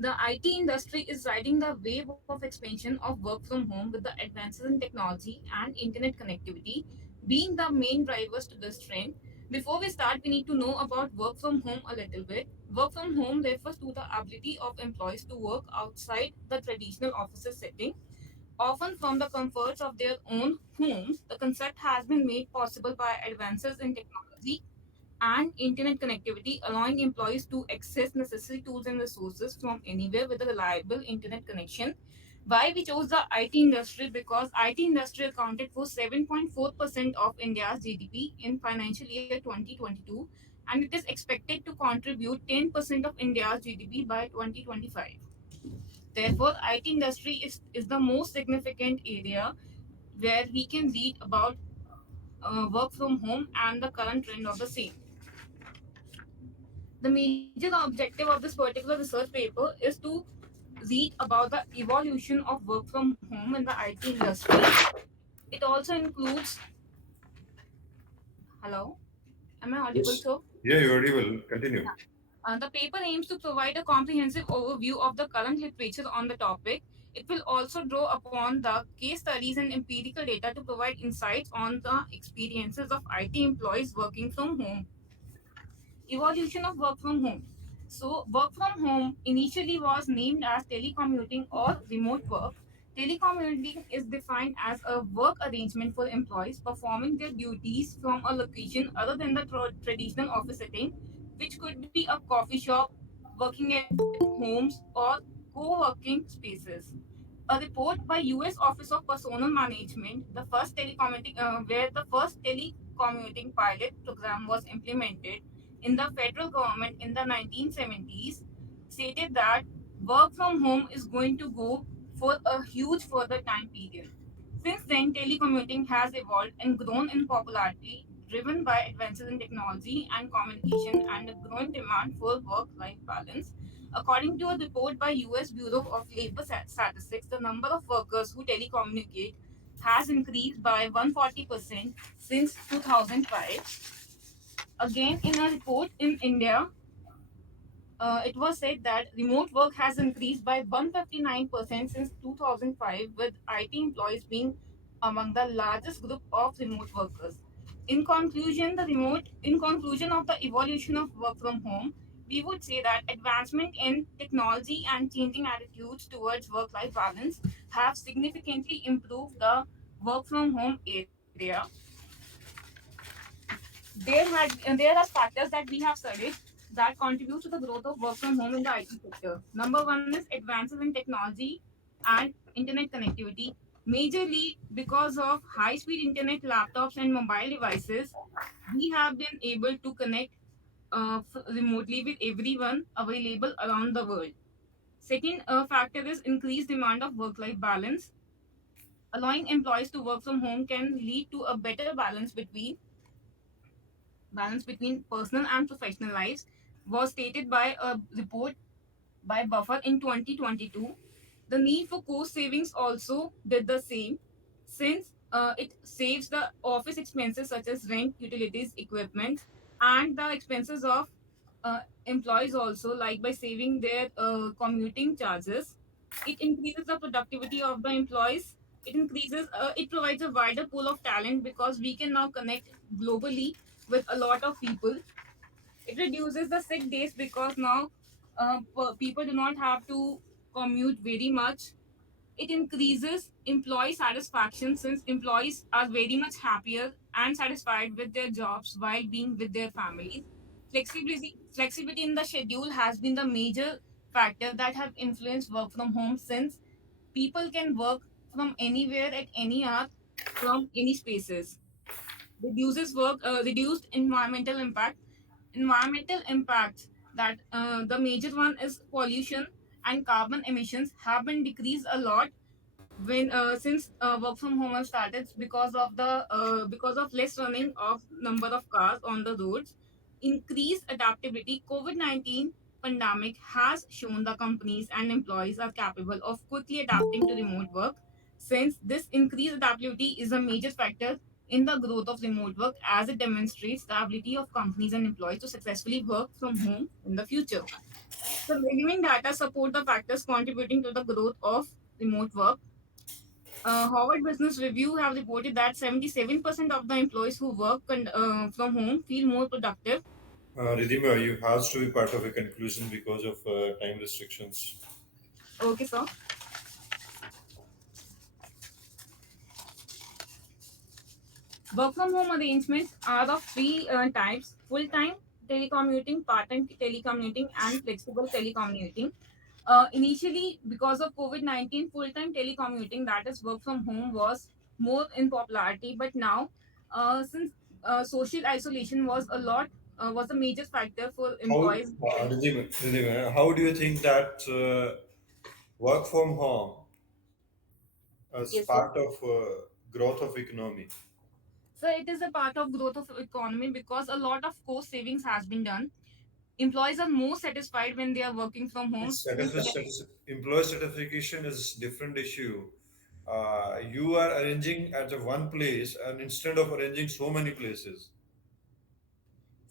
The IT industry is riding the wave of expansion of work from home with the advances in technology and internet connectivity being the main drivers to this trend. Before we start, we need to know about work from home a little bit. Work from home refers to the ability of employees to work outside the traditional office setting, often from the comforts of their own homes. The concept has been made possible by advances in technology and internet connectivity, allowing employees to access necessary tools and resources from anywhere with a reliable internet connection. Why we chose the IT industry? Because IT industry accounted for 7.4% of India's GDP in financial year 2022, and it is expected to contribute 10% of India's GDP by 2025. Therefore, IT industry is the most significant area where we can read about work from home and the current trend of the same. The major objective of this particular research paper is to read about the evolution of work from home in the IT industry. It also includes, hello, am I audible, Yes. sir? Yeah, you already will continue. The paper aims to provide a comprehensive overview of the current literature on the topic. It will also draw upon the case studies and empirical data to provide insights on the experiences of IT employees working from home. Evolution of work from home. So, work from home initially was named as telecommuting or remote work. Telecommuting is defined as a work arrangement for employees performing their duties from a location other than the traditional office setting, which could be a coffee shop, working at homes, or co working spaces. A report by U.S. Office of Personnel Management, where the first telecommuting pilot program was implemented in the federal government in the 1970s, stated that work from home is going to go for a huge further time period. Since then, telecommuting has evolved and grown in popularity, driven by advances in technology and communication and a growing demand for work life balance. According to a report by US Bureau of Labor Statistics, the number of workers who telecommunicate has increased by 140% since 2005. Again, in a report in India, it was said that remote work has increased by 159% since 2005, with IT employees being among the largest group of remote workers. In conclusion of the evolution of work from home, we would say that advancement in technology and changing attitudes towards work-life balance have significantly improved the work from home area. There are factors that we have studied that contribute to the growth of work from home in the IT sector. Number one is advances in technology and internet connectivity. Majorly because of high-speed internet, laptops, and mobile devices, we have been able to connect remotely with everyone available around the world. Second factor is increased demand of work-life balance. Allowing employees to work from home can lead to a better balance between personal and professional lives, was stated by a report by Buffer in 2022. The need for cost savings also did the same, since it saves the office expenses such as rent, utilities, equipment, and the expenses of employees also, like by saving their commuting charges. It increases the productivity of the employees. It provides a wider pool of talent because we can now connect globally with a lot of people. It reduces the sick days because now people do not have to commute very much. It increases employee satisfaction since employees are very much happier and satisfied with their jobs while being with their families. Flexibility in the schedule has been the major factor that have influenced work from home, since people can work from anywhere at any hour from any spaces. Reduced environmental impact, that the major one is pollution and carbon emissions have been decreased a lot when since work from home has started, because of less running of number of cars on the roads. Increased adaptability. COVID-19 pandemic has shown the companies and employees are capable of quickly adapting to remote work, since this increased adaptability is a major factor in the growth of remote work, as it demonstrates the ability of companies and employees to successfully work from home in the future. The reviewing data support the factors contributing to the growth of remote work. Harvard Business Review have reported that 77% of the employees who work from home feel more productive. Ridhima, you have to be part of a conclusion because of time restrictions. Okay, sir. Work from home arrangements are of three types: full time telecommuting, part time telecommuting, and flexible telecommuting. Initially, because of COVID-19, full time telecommuting, that is work from home, was more in popularity. But now, since social isolation was a major factor for How, employees. Ridhima, how do you think that work from home as Yes, sir. part of growth of economy? So it is a part of growth of economy because a lot of cost savings has been done. Employees are more satisfied when they are working from home. Since Employee certification is different issue. You are arranging at a one place and instead of arranging so many places.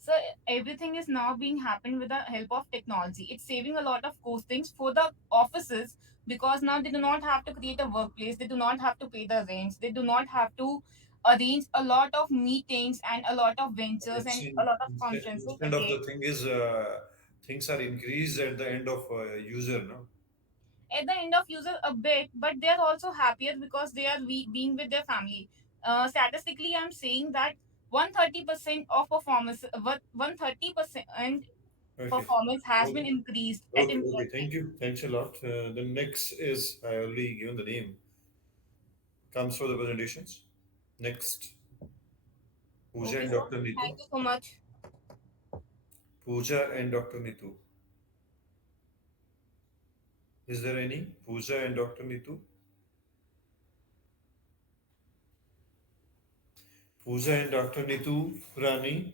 so everything is now being happened with the help of technology. It's saving a lot of costings for the offices because now they do not have to create a workplace. They do not have to pay the rents. They do not have to arrange a lot of meetings and a lot of ventures It's and a lot of conferences instead of again. the thing is things are increased at the end of user, no? At the end of user a bit, but they are also happier because they are being with their family. Statistically, I'm saying that 130% of performance, 130% Okay. performance has been Okay. increased at Okay. Okay. employee. Thank you. Thanks a lot. The next is I only given the name comes for the presentations. Next, Pooja Okay, and sir. Dr. Nitu. Thank you so much. Pooja and Dr. Nitu. Is there any Pooja and Dr. Nitu? Pooja and Dr. Nitu Rani.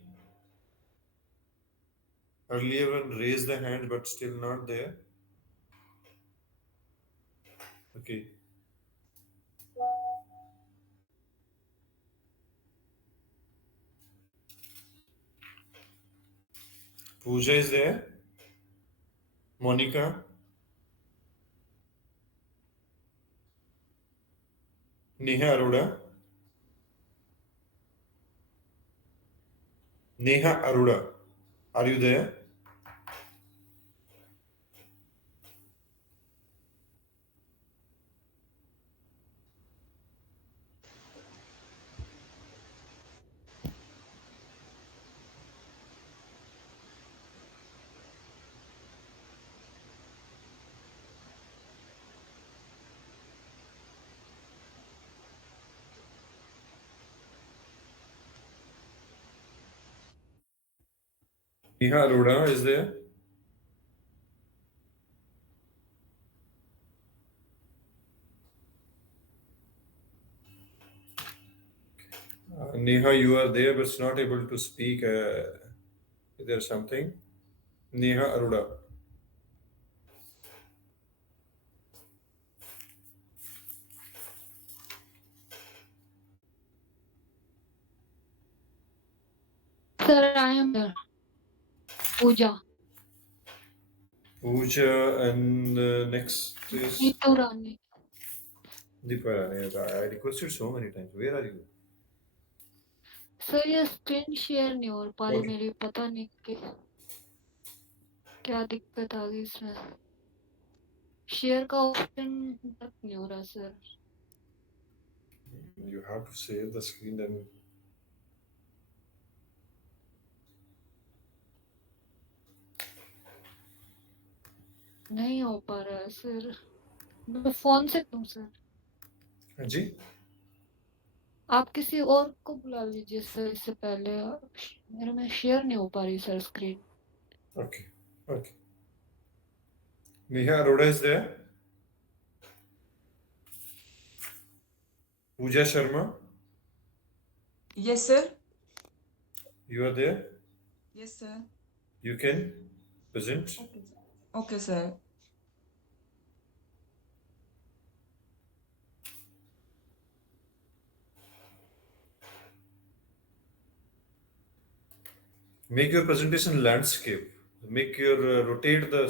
Earlier one raised the hand but still not there. Okay. Pooja is there. Monica, Neha Arora, Neha Arora, are you there? Neha Arora is there? Neha, you are there but not able to speak. Is there something? Neha Arora. Sir, I am here. Pooja. Pooja, and next is Neetu Rani. Deepa. I requested so many times. Where are you? Sir ये screen share नहीं हो पा रही Okay. मेरी पता नहीं कि क्या दिक्कत आ गई इसमें शेयर का ऑप्शन वर्क नहीं हो रहा sir You have to save the screen then. नहीं हो पा रहा है सर मैं फोन से क्यों सर जी? आप किसी और को बुला लीजिए सर इससे पहले मेरे में शेयर नहीं हो पा रही sir screen Okay. Okay. Neha Arora is there? Pooja Sharma, Yes, sir. you are there? Yes, sir. You can present. Okay, sir. Okay, sir. Make your presentation landscape. Make your rotate the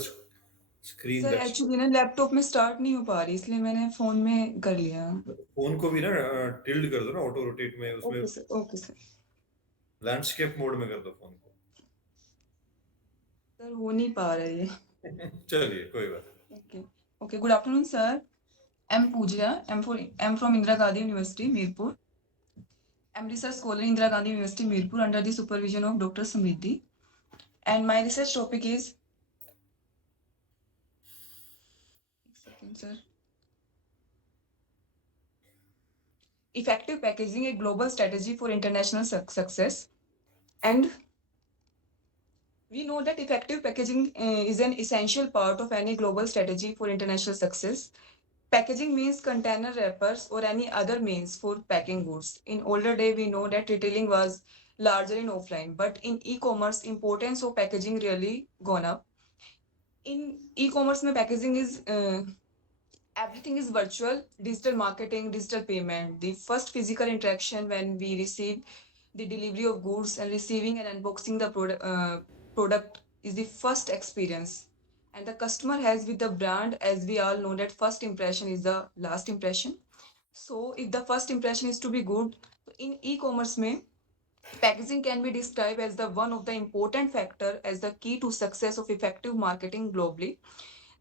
screen. Sir That's actually ना laptop में start नहीं हो पा रही इसलिए मैंने phone में कर लिया फोन को भी ना टिल्ड कर दो ना ऑटो रोटेट में उसमें ओके सर लैंडस्केप मोड में कर दो फोन को सर हो नहीं पा रहा है ये चलिए कोई बात नहीं. Okay okay good afternoon sir I'm Pooja I'm from Indira Gandhi university Meerpur I'm research scholar Indira Gandhi university Meerpur under the supervision of doctor Samriddhi and my research topic is second sir effective packaging a global strategy for international success and we know that effective packaging is an essential part of any global strategy for international success. Packaging means container wrappers or any other means for packing goods. In older day, we know that retailing was larger in offline, but in e-commerce, importance of packaging really gone up. In e-commerce, packaging is everything is virtual, digital marketing, digital payment. The first physical interaction when we receive the delivery of goods and receiving and unboxing the product is the first experience. And the customer has with the brand, as we all know that first impression is the last impression. So if the first impression is to be good, in e-commerce mein, packaging can be described as the one of the important factor as the key to success of effective marketing globally.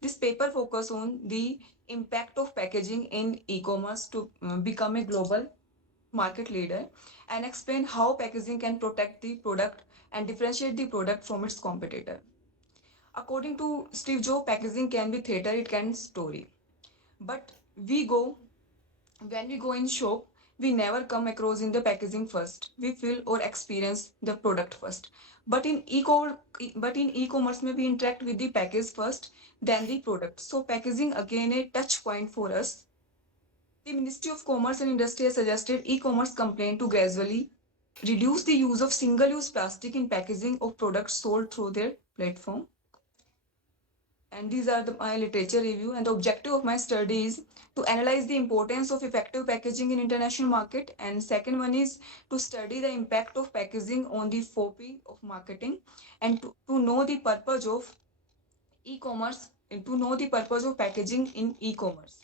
This paper focus on the impact of packaging in e-commerce to become a global market leader and explain how packaging can protect the product and differentiate the product from its competitor. According to Steve Jobs, packaging can be theater, it can story. But we go when we go in shop, we never come across in the packaging first. We feel or experience the product first. But in e-commerce, we interact with the package first, then the product. So packaging again a touch point for us. The Ministry of Commerce and Industry has suggested e-commerce company to gradually reduce the use of single-use plastic in packaging of products sold through their platform. And these are my literature review, and the objective of my study is to analyze the importance of effective packaging in international market, and second one is to study the impact of packaging on the FOP of marketing, and to know the purpose of E-commerce, to know the purpose of packaging in e-commerce.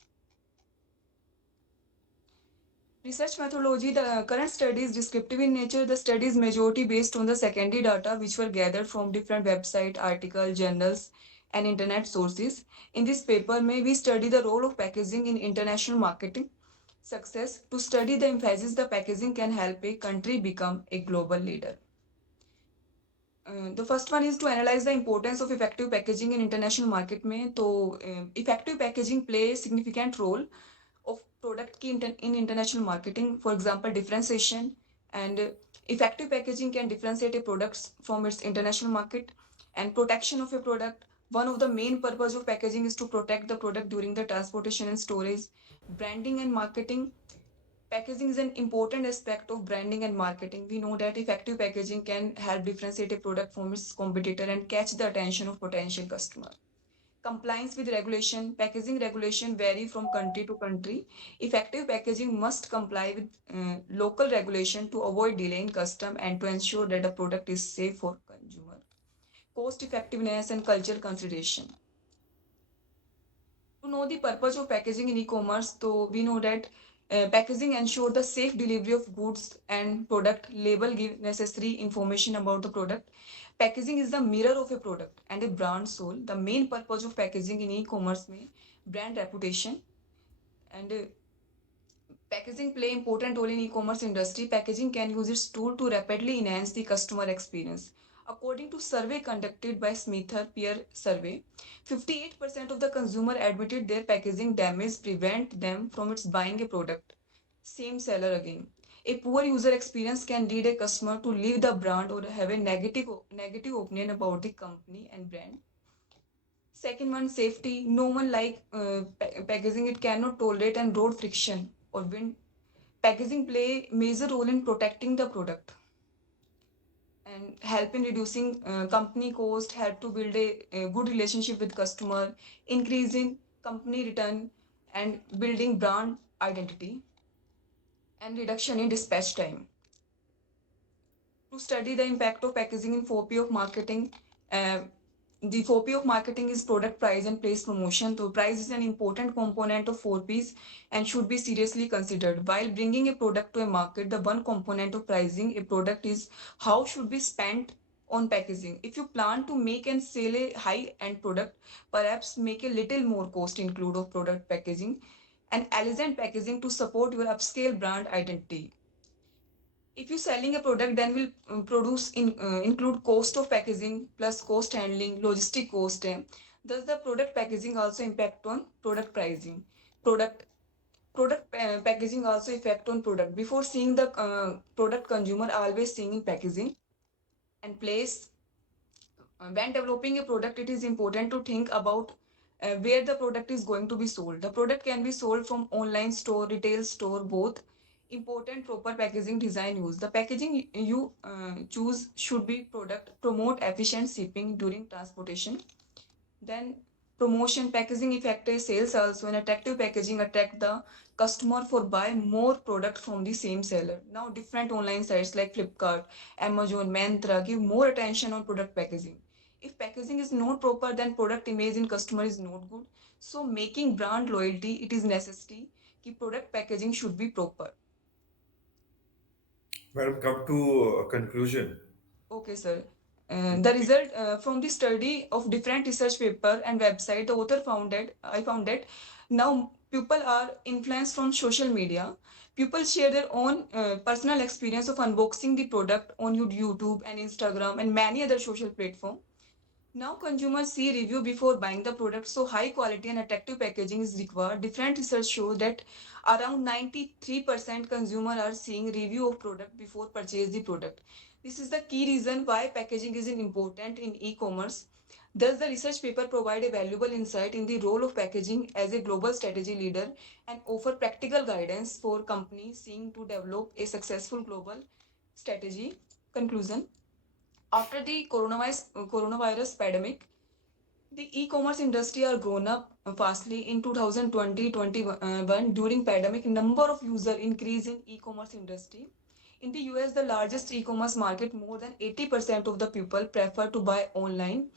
Research methodology, the current study is descriptive in nature. The study is majority based on the secondary data which were gathered from different website, articles, journals, and internet sources. In this paper, may we study the role of packaging in international marketing success. To study the emphasis the packaging can help a country become a global leader. The first one is to analyze the importance of effective packaging in international market में तो effective packaging play a significant role of product की in international marketing. For example, differentiation and effective packaging can differentiate a product from its international market and protection of a product. One of the main purpose of packaging is to protect the product during the transportation and storage. Branding and marketing. Packaging is an important aspect of branding and marketing. We know that effective packaging can help differentiate a product from its competitor and catch the attention of potential customer. Compliance with regulation. Packaging regulation vary from country to country. Effective packaging must comply with local regulation to avoid delay in custom and to ensure that the product is safe for consumer. Cost effectiveness and cultural consideration. To know the purpose of packaging in e-commerce, so we know that packaging ensure the safe delivery of goods and product. Label give necessary information about the product. Packaging is the mirror of a product and a brand soul. The main purpose of packaging in e-commerce में brand reputation and packaging play important role in e-commerce industry. Packaging can use its tool to rapidly enhance the customer experience. According to survey conducted by Smither peer survey, 58% of the consumer admitted their packaging damage prevent them from its buying a product. Same seller again. A poor user experience can lead a customer to leave the brand or have a negative opinion about the company and brand. Second one, safety. No one like packaging. It cannot tolerate and road friction or wind. Packaging play major role in protecting the product and help in reducing company cost, help to build a good relationship with customer, increasing company return and building brand identity and reduction in dispatch time. To study the impact of packaging in 4P of marketing, uh, the 4P of marketing is product, price, and place promotion. So price is an important component of 4Ps and should be seriously considered. While bringing a product to a market, the one component of pricing a product is how should be spent on packaging. If you plan to make and sell a high-end product, perhaps make a little more cost include of product packaging and elegant packaging to support your upscale brand identity. If you're selling a product, then will include cost of packaging plus cost handling, logistic cost. Thus, the product packaging also impact on product pricing. Product packaging also effect on product. Before seeing the product, consumer always seeing in packaging and place. When developing a product, it is important to think about where the product is going to be sold. The product can be sold from online store, retail store, both. Important proper packaging design use. The packaging you choose should be product promote efficient shipping during transportation. Then promotion packaging effective sales also an attractive packaging attract the customer for buy more product from the same seller. Now different online sites like Flipkart, Amazon, Mantra give more attention on product packaging. If packaging is not proper, then product image in customer is not good. So making brand loyalty, it is necessary कि product packaging should be proper. Madam, come to a conclusion. Okay, sir. The result from the study of different research paper and website, the author found that I found that now people are influenced from social media. People share their own personal experience of unboxing the product on YouTube and Instagram and many other social platforms. Now consumers see review before buying the product, so high quality and attractive packaging is required. Different research show that around 93% consumer are seeing review of product before purchase the product. This is the key reason why packaging is important in e-commerce. Thus, the research paper provide a valuable insight in the role of packaging as a global strategy leader and offer practical guidance for companies seeking to develop a successful global strategy. Conclusion. After the coronavirus pandemic, the e-commerce industry are grown up fastly in 2020-21 during pandemic. Number of user increase in e-commerce industry. In the US, the largest e-commerce market, more than 80% of the people prefer to buy online.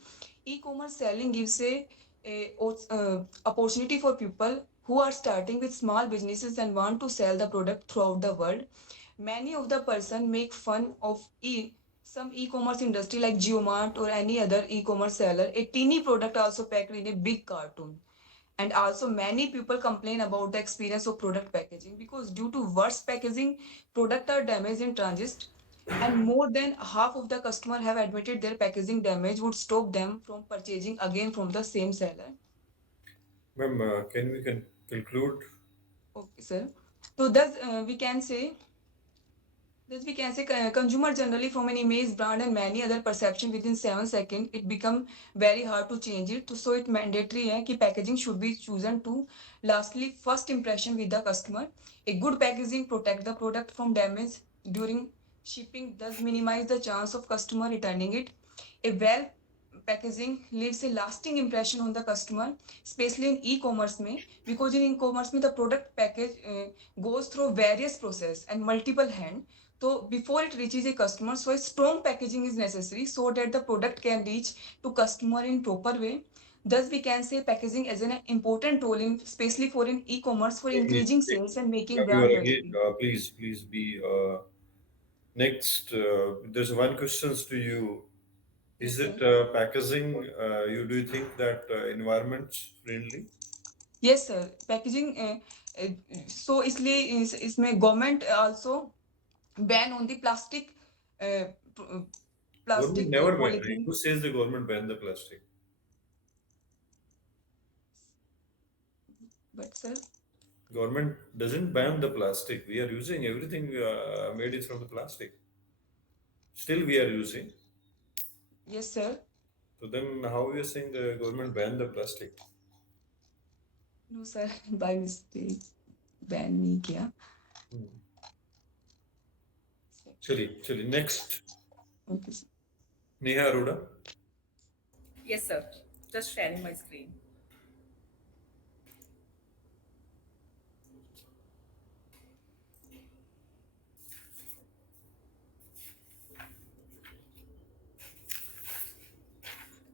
E-commerce selling gives a opportunity for people who are starting with small businesses and want to sell the product throughout the world. Many of the person make fun of some e-commerce industry like Geomart or any other e-commerce seller. A teeny product also packed in a big cartoon. And also many people complain about the experience of product packaging because due to worse packaging, product are damaged in transit, and more than half of the customer have admitted their packaging damage would stop them from purchasing again from the same seller. Ma'am, can we conclude? Okay, sir. So thus we can say consumer generally from an image, brand, and many other perception within 7 seconds, it become very hard to change it. So it mandatory है कि packaging should be chosen to lastly first impression with the customer. A good packaging protect the product from damage during shipping, thus minimize the chance of customer returning it. A well packaging leaves a lasting impression on the customer, especially in e-commerce में, because in e-commerce में the product package goes through various process and multiple hand. So before it reaches a customer, so a strong packaging is necessary so that the product can reach to customer in proper way. Thus, we can say packaging as an important role in, especially for in e-commerce, for Please, increasing sales and making ma'am, you are brand again. loyalty. Please be next. There's one questions to you. Is Yes, sir. it packaging? You do you think that environment friendly? Yes, sir. Packaging. Uh, so इसलिए इसमें government also ban on the plastic, uh, Government plastic never ban. polythene. Who says the government ban the plastic? But sir, Government doesn't ban the plastic. We are using everything made it from the plastic. Still, we are using. yes, sir. So then, how are you saying the government banned the plastic? No, sir. By mistake ban नहीं किया. Hmm. Chali. Next, Okay, sir. Neha Arora. Yes, sir. Just sharing my screen.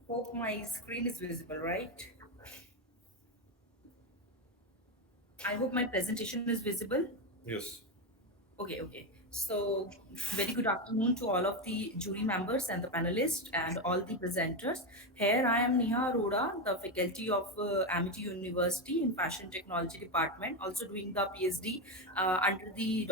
Hope my screen is visible, right? I hope my presentation is visible. Yes. Okay. So, very good afternoon to all of the jury members and the panelists and all the presenters. Here I am Neha Arora, the faculty of Amity University in Fashion Technology Department, also doing the PhD under the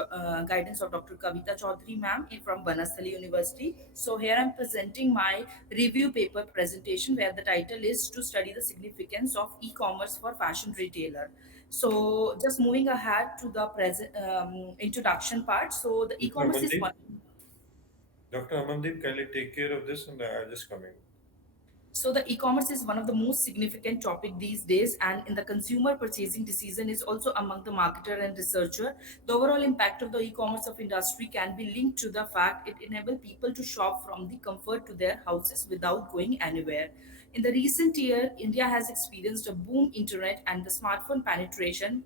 guidance of Dr. Kavita Chaudhary ma'am from Banasthali University. So here I'm presenting my review paper presentation where the title is to study the significance of e-commerce for fashion retailer. So just moving ahead to the present introduction part. So the Dr. e-commerce is Amandeep. one. Dr. Amandeep, kindly take care of this, and I am just coming. So the e-commerce is one of the most significant topic these days, and in the consumer purchasing decision is also among the marketer and researcher. The overall impact of the e-commerce of industry can be linked to the fact it enable people to shop from the comfort to their houses without going anywhere. In the recent year, India has experienced a boom internet and the smartphone penetration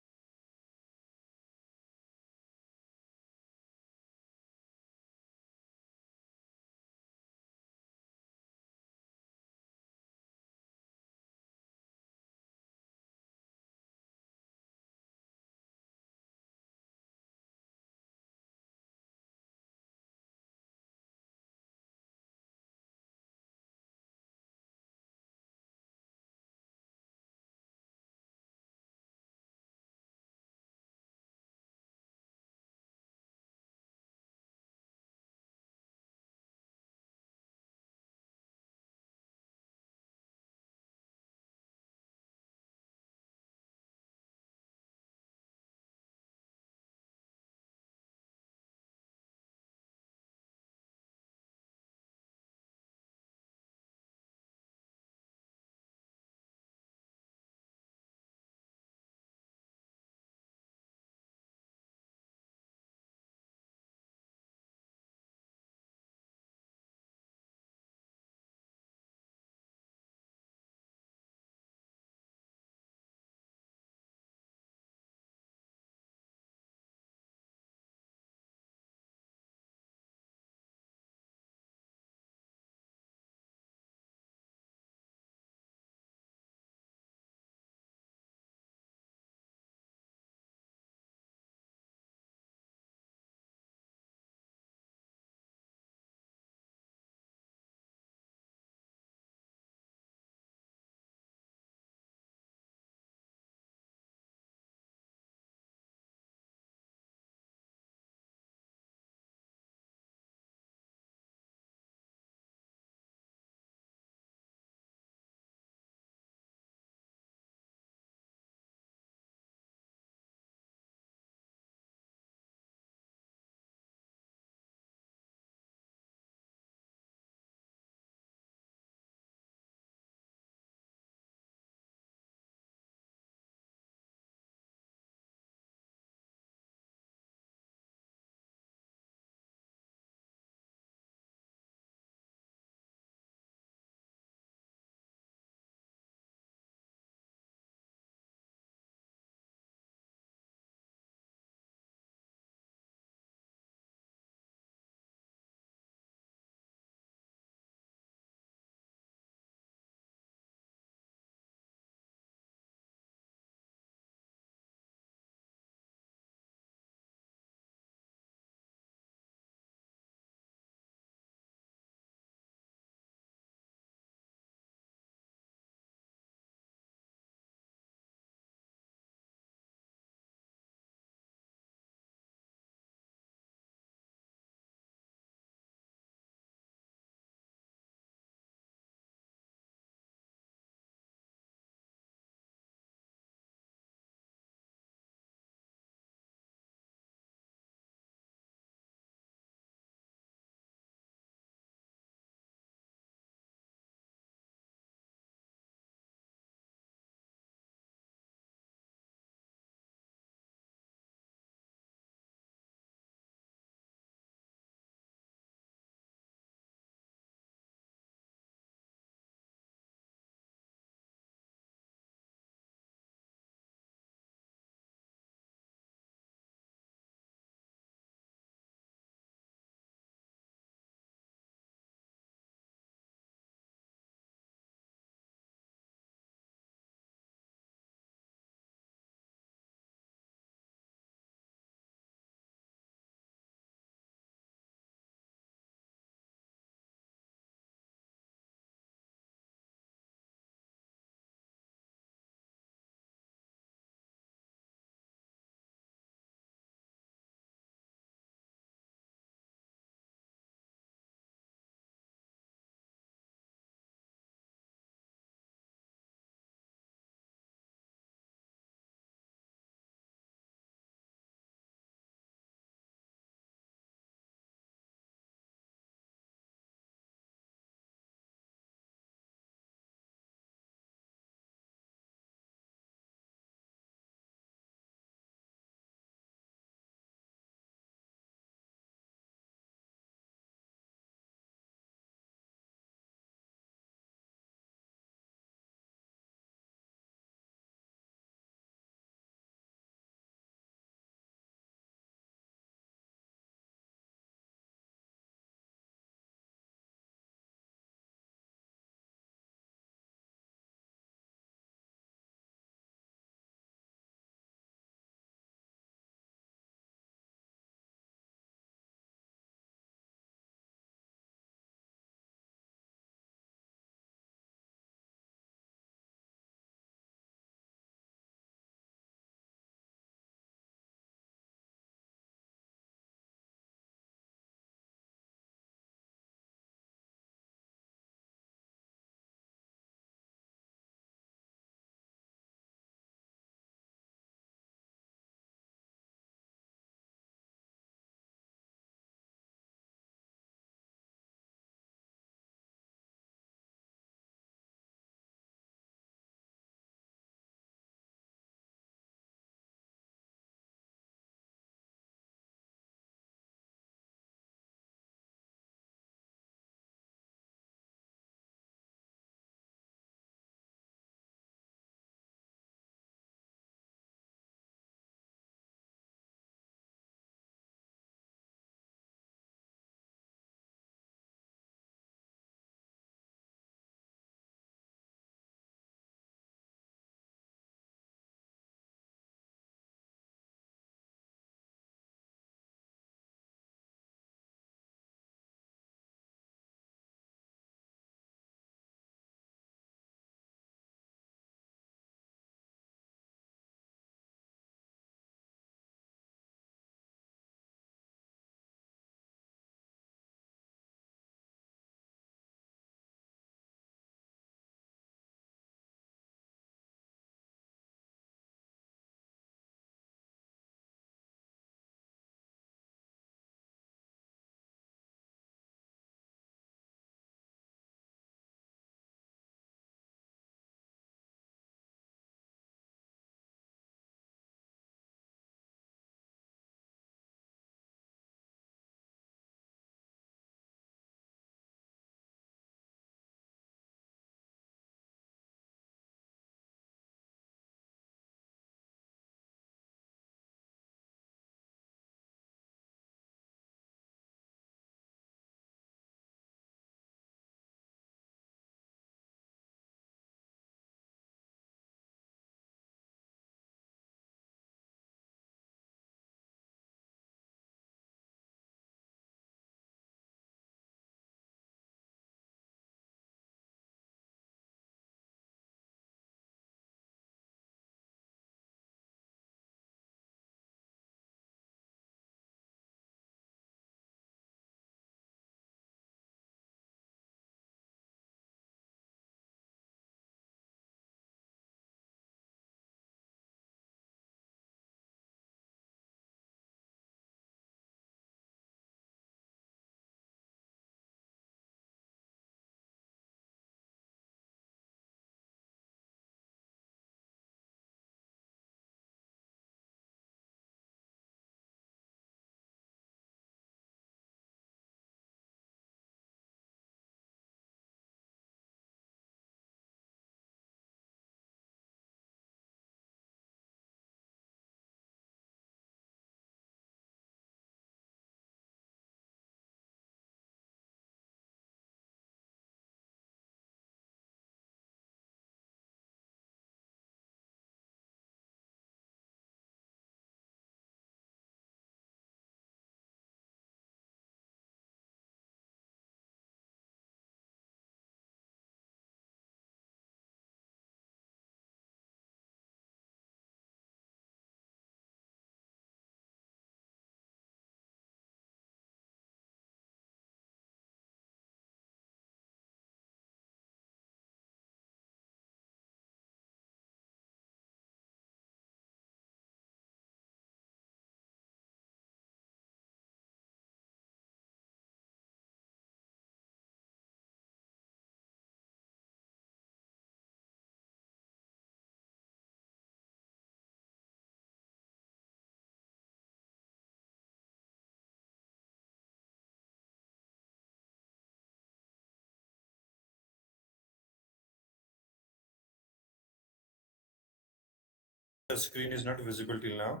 The screen is not visible till now.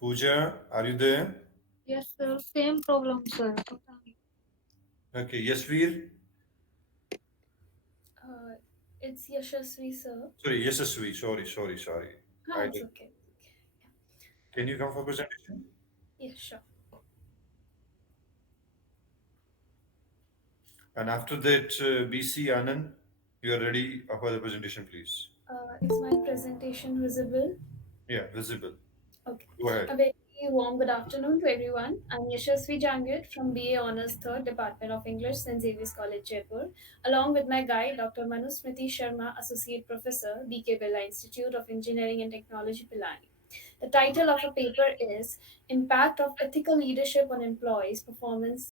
Pooja, are you there? Yes, sir. Same problem, sir. पता नहीं. Okay, Yasveer. Uh, it's Yashasvi, sir. Sorry, Yasasvi. Sorry. Ah, I it's did. okay. Can you come for presentation? Yeah, sure. And after that, BC Anand, you are ready for the presentation, please. Is my presentation visible? Yeah, visible. Okay. Go ahead. A very warm good afternoon to everyone. I'm Yashasvi Jangir from BA Honours 3rd Department of English, St. Xavier's College, Jaipur, along with my guide, Dr. Manusmriti Sharma, Associate Professor, BK Birla Institute of Engineering and Technology, Pilani. The title of a paper is Impact of Ethical Leadership on Employees' Performance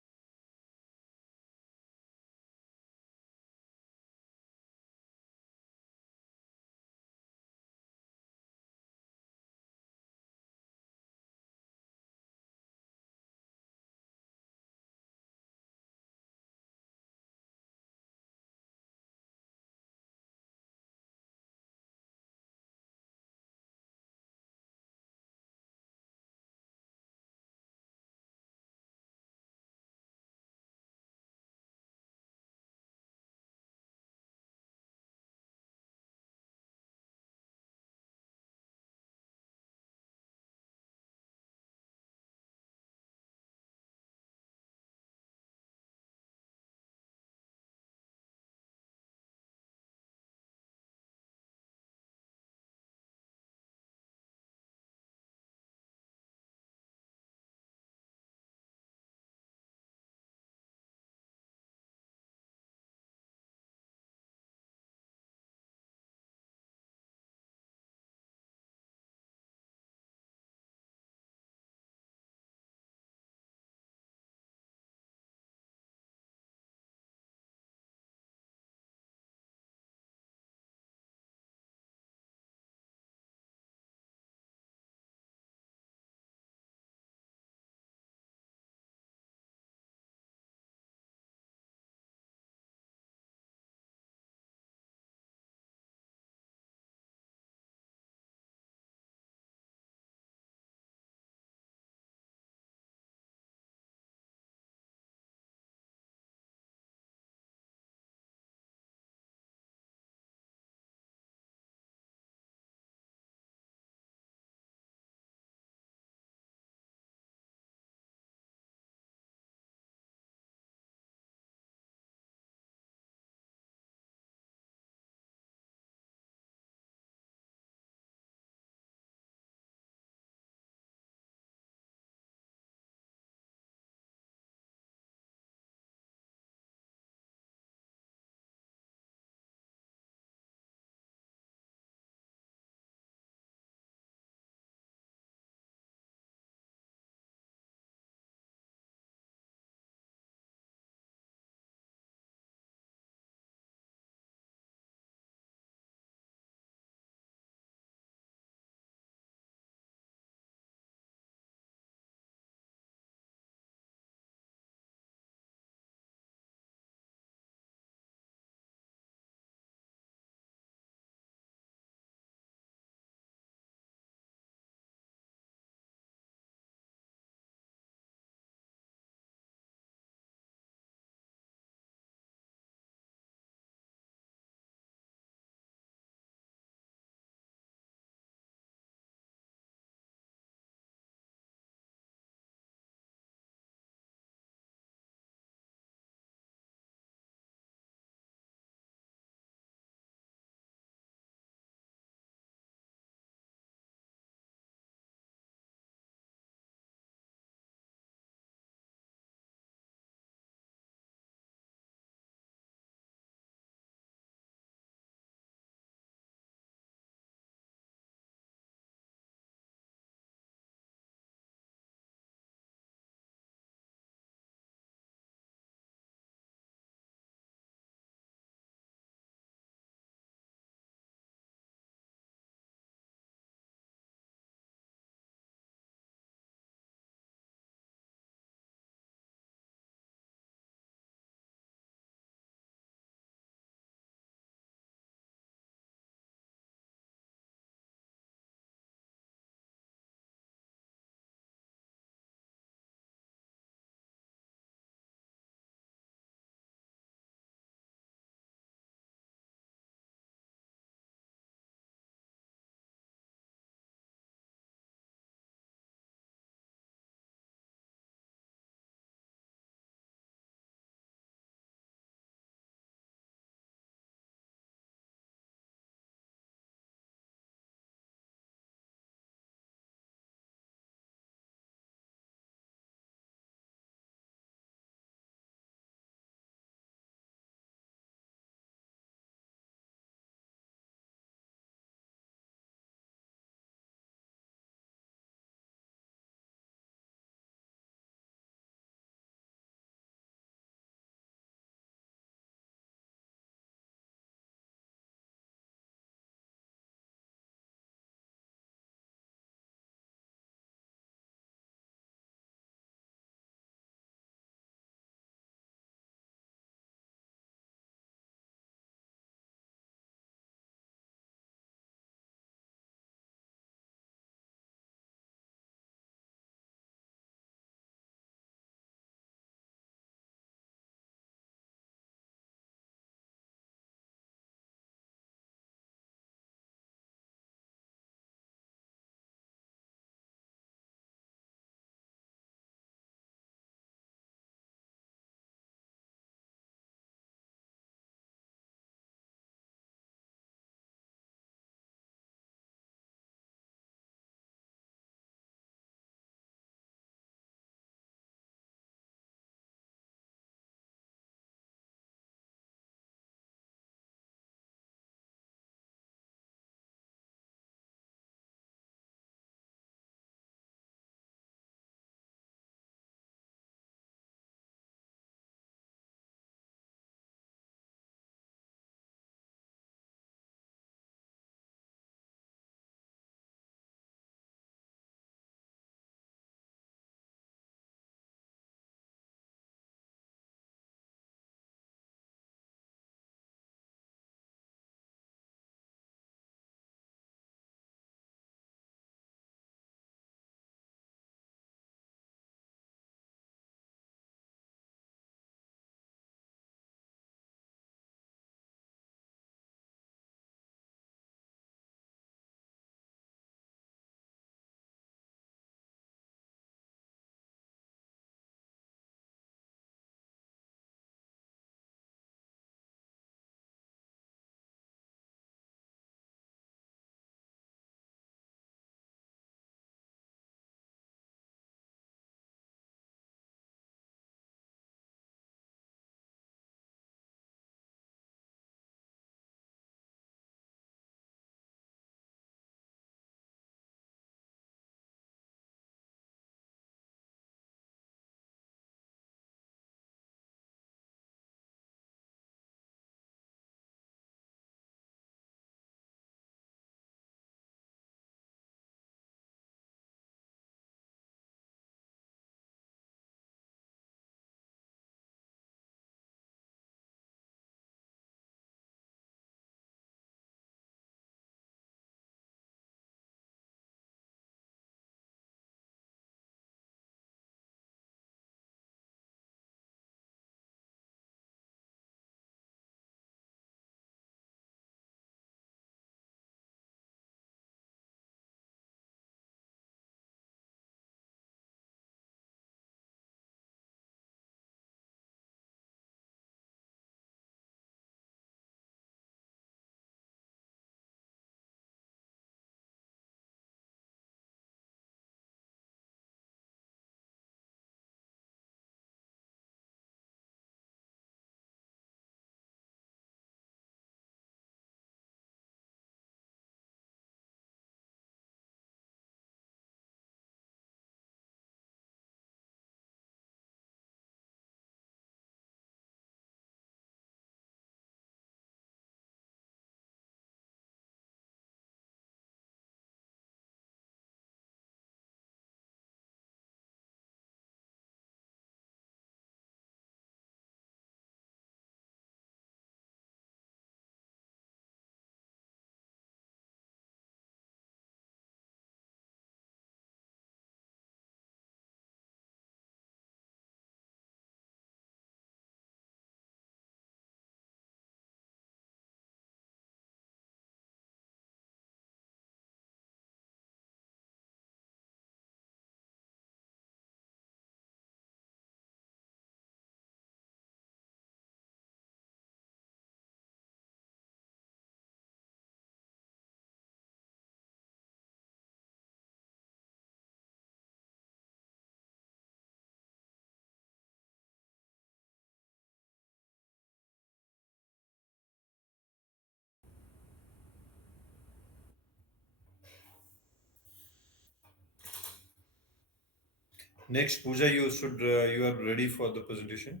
Next, Pooja, you are ready for the presentation.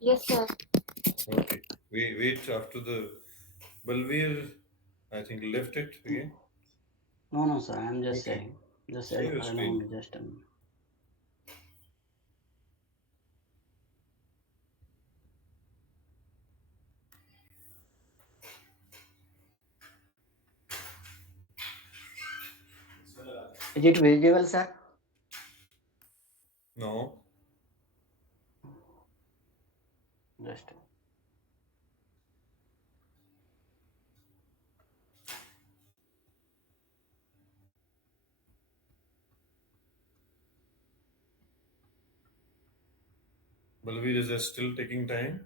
Yes, sir. Okay. Wait after the Balveer, I think left it again. No, no, sir. I'm just Okay. saying. Just Share your allow screen. me just Is it visible, sir? No. Just Balveer, is that still taking time?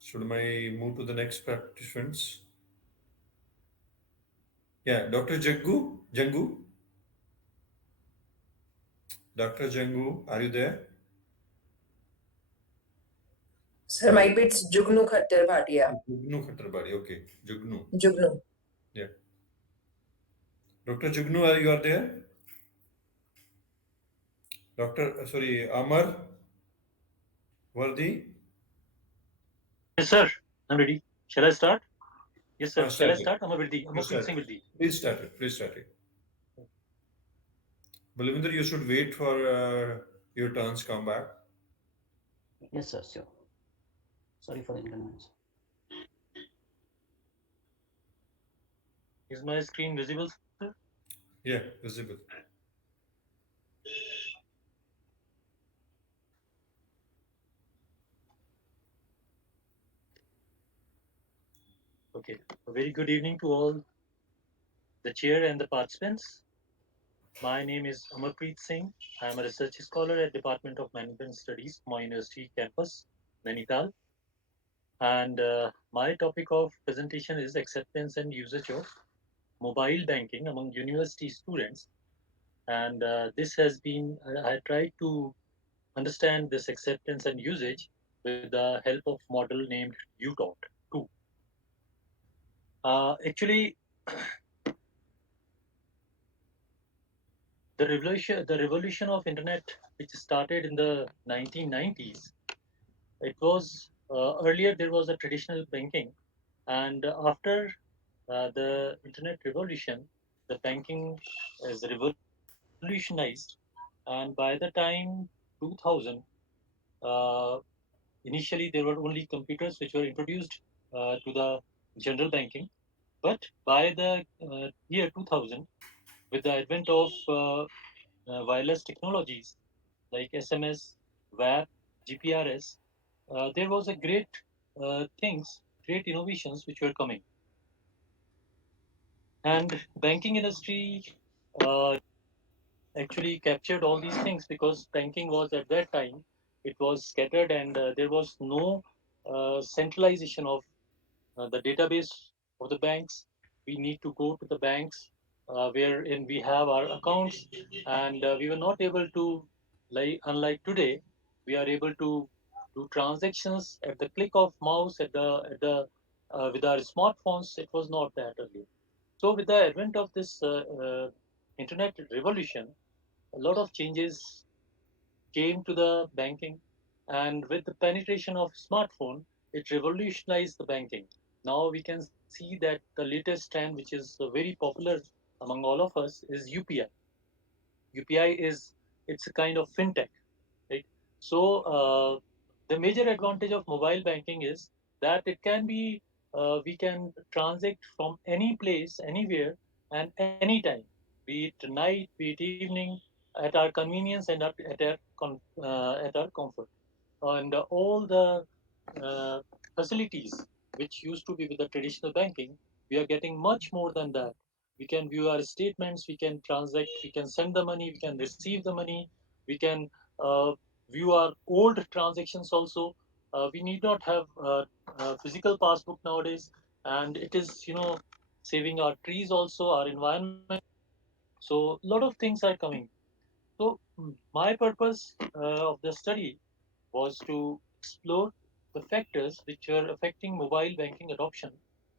Should I move to the next participants? Yeah, Dr. Jangu, Dr. Jangu, are you there? Sir, might be it's Jugnu Khattar Bhatia. Jugnu Khatarbari, okay. Jugnu. Jugnu. Yeah. Dr. Jugnu, are you are there? Sorry, Amar Vardi? Yes, sir. I'm ready. Shall I start? Yes, sir. Shall Start I it. start? Amavirdi. Please Amapreet start Singh it. Virdi. Please start it. Please start it. Balavinder, you should wait for your turns come back. yes, sir. Sure. Sorry for the inconvenience. Is my screen visible, sir? Yeah, visible. Okay. A very good evening to all the chair and the participants. My name is Amarpreet Singh. I am a research scholar at Department of Management Studies, my university campus, Nainital. And my topic of presentation is acceptance and usage of mobile banking among university students. And this has been, I tried to understand this acceptance and usage with the help of model named UTOT 2. Actually, the revolution of internet, which started in the 1990s, it was earlier there was a traditional banking, and after the internet revolution, the banking is revolutionized, and by the time 2000, uh, initially there were only computers which were introduced to the general banking, but by the year 2000, with the advent of wireless technologies like SMS, WAP, GPRS, there was a great innovations which were coming, and banking industry uh, actually captured all these things because banking was at that time, it was scattered, and there was no centralization of the database of the banks. We need to go to the banks wherein we have our accounts, and we were not able to, like unlike today, we are able to do transactions at the click of mouse at the with our smartphones. It was not that earlier. So with the advent of this internet revolution, a lot of changes came to the banking, and with the penetration of smartphone, it revolutionized the banking. Now we can see that the latest trend, which is very popular among all of us, is UPI. UPI is, it's a kind of fintech, right? So the major advantage of mobile banking is that it can be, we can transact from any place, anywhere, and anytime, be it night, be it evening, at our convenience and at our comfort. And all the uh, facilities which used to be with the traditional banking, we are getting much more than that. We can view our statements, we can transact, we can send the money, we can receive the money, we can uh, view our old transactions also. We need not have a physical passbook nowadays, and it is, saving our trees also, our environment. So a lot of things are coming. So my purpose of the study was to explore the factors which are affecting mobile banking adoption,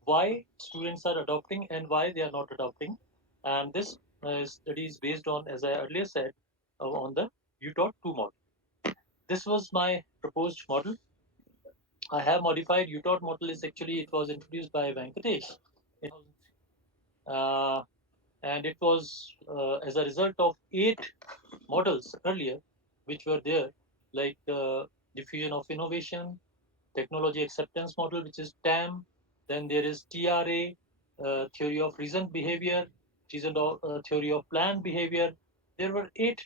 why students are adopting and why they are not adopting. And this study is based on, as I earlier said, on the UTOT 2 model. This was my proposed model. I have modified UTOT model. Is actually it was introduced by Venkatesh in 2003. And it was as a result of 8 models earlier, which were there, like diffusion of innovation, technology acceptance model, which is TAM. Then there is TRA, theory of reasoned behavior, theory of planned behavior. There were 8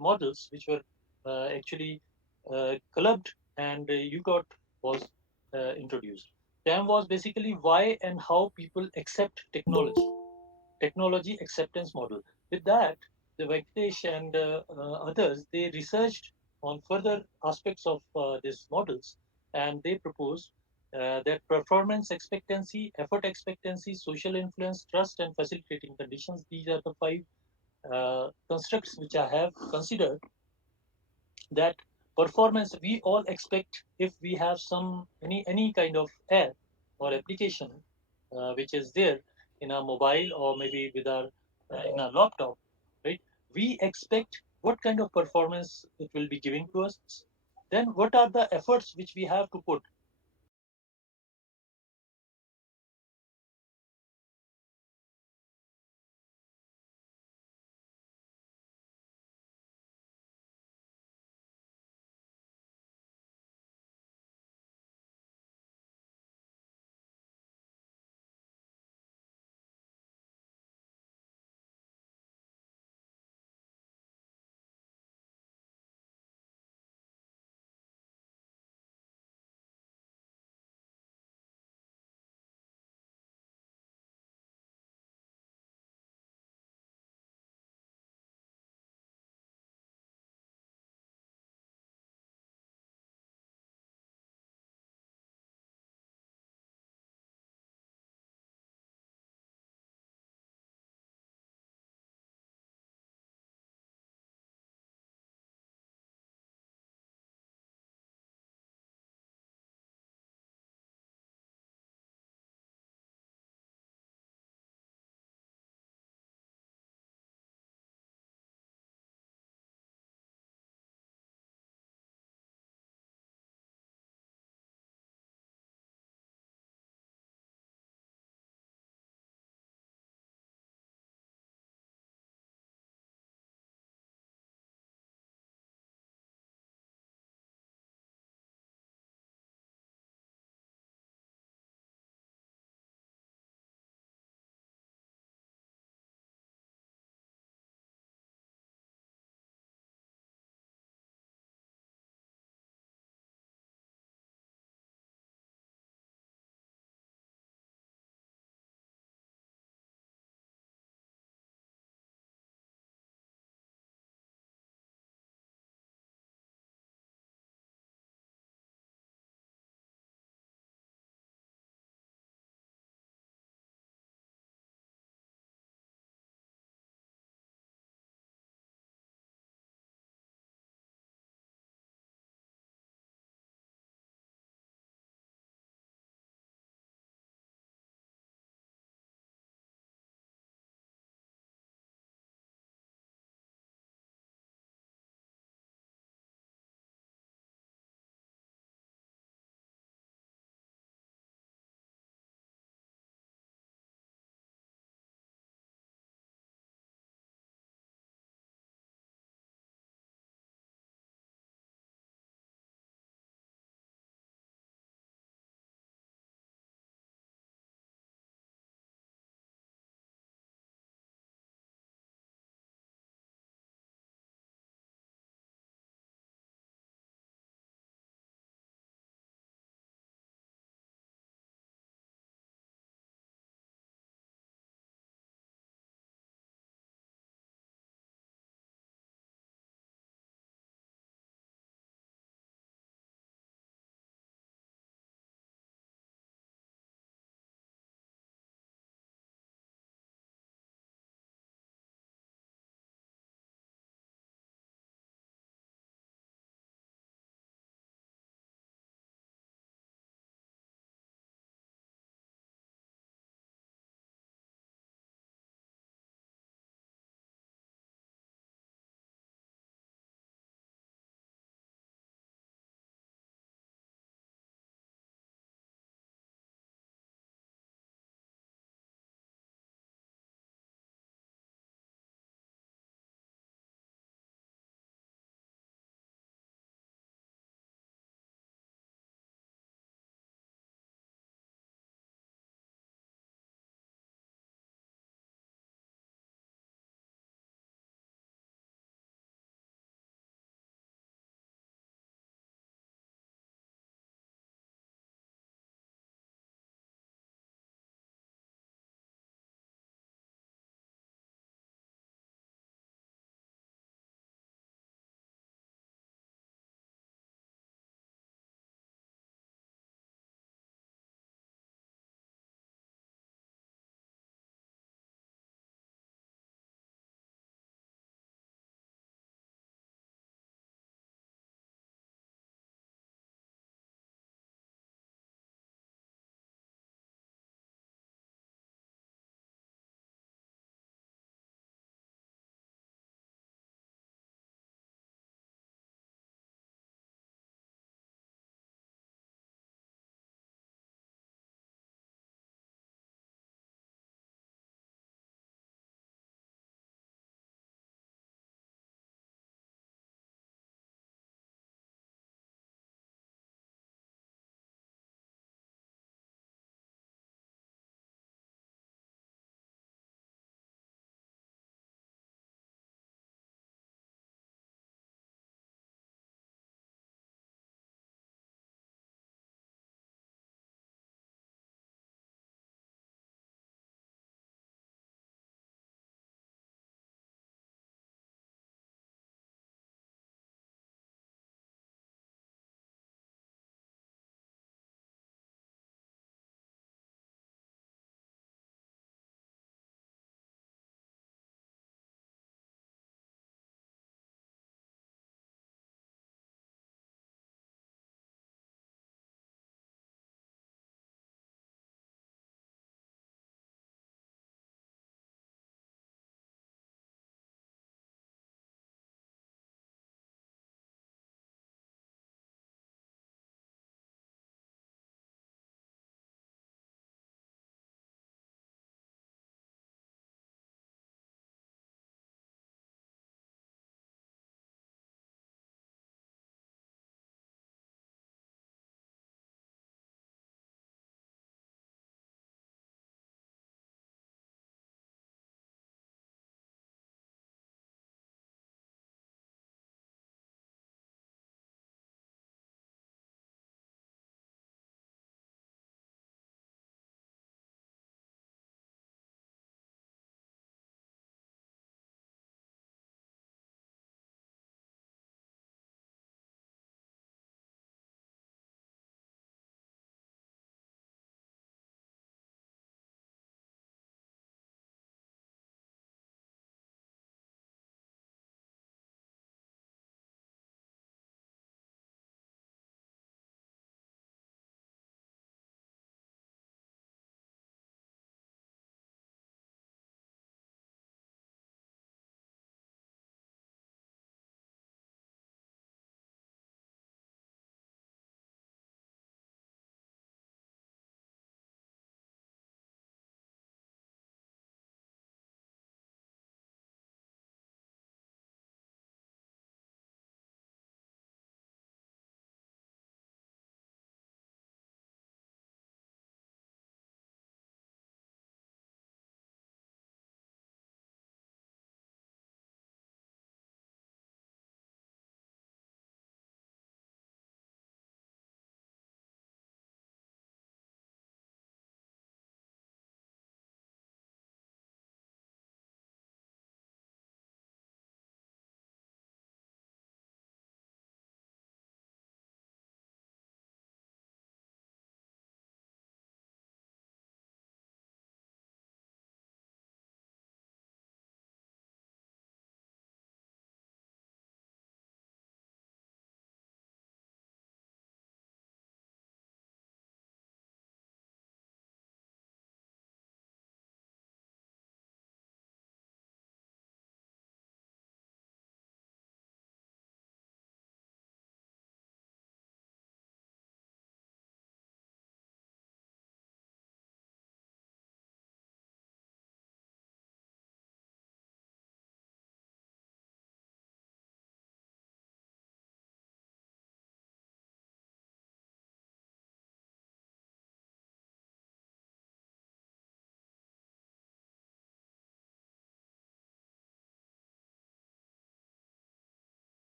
models which were actually clubbed, and UTOT was introduced. TAM was basically why and how people accept technology acceptance model. With that, the Venkatesh and others, they researched on further aspects of these models, and they proposed that performance expectancy, effort expectancy, social influence, trust, and facilitating conditions. These are the 5 constructs which I have considered. That performance we all expect, if we have any kind of app or application which is there in our mobile or maybe with our in our laptop, right? We expect what kind of performance it will be giving to us. Then what are the efforts which we have to put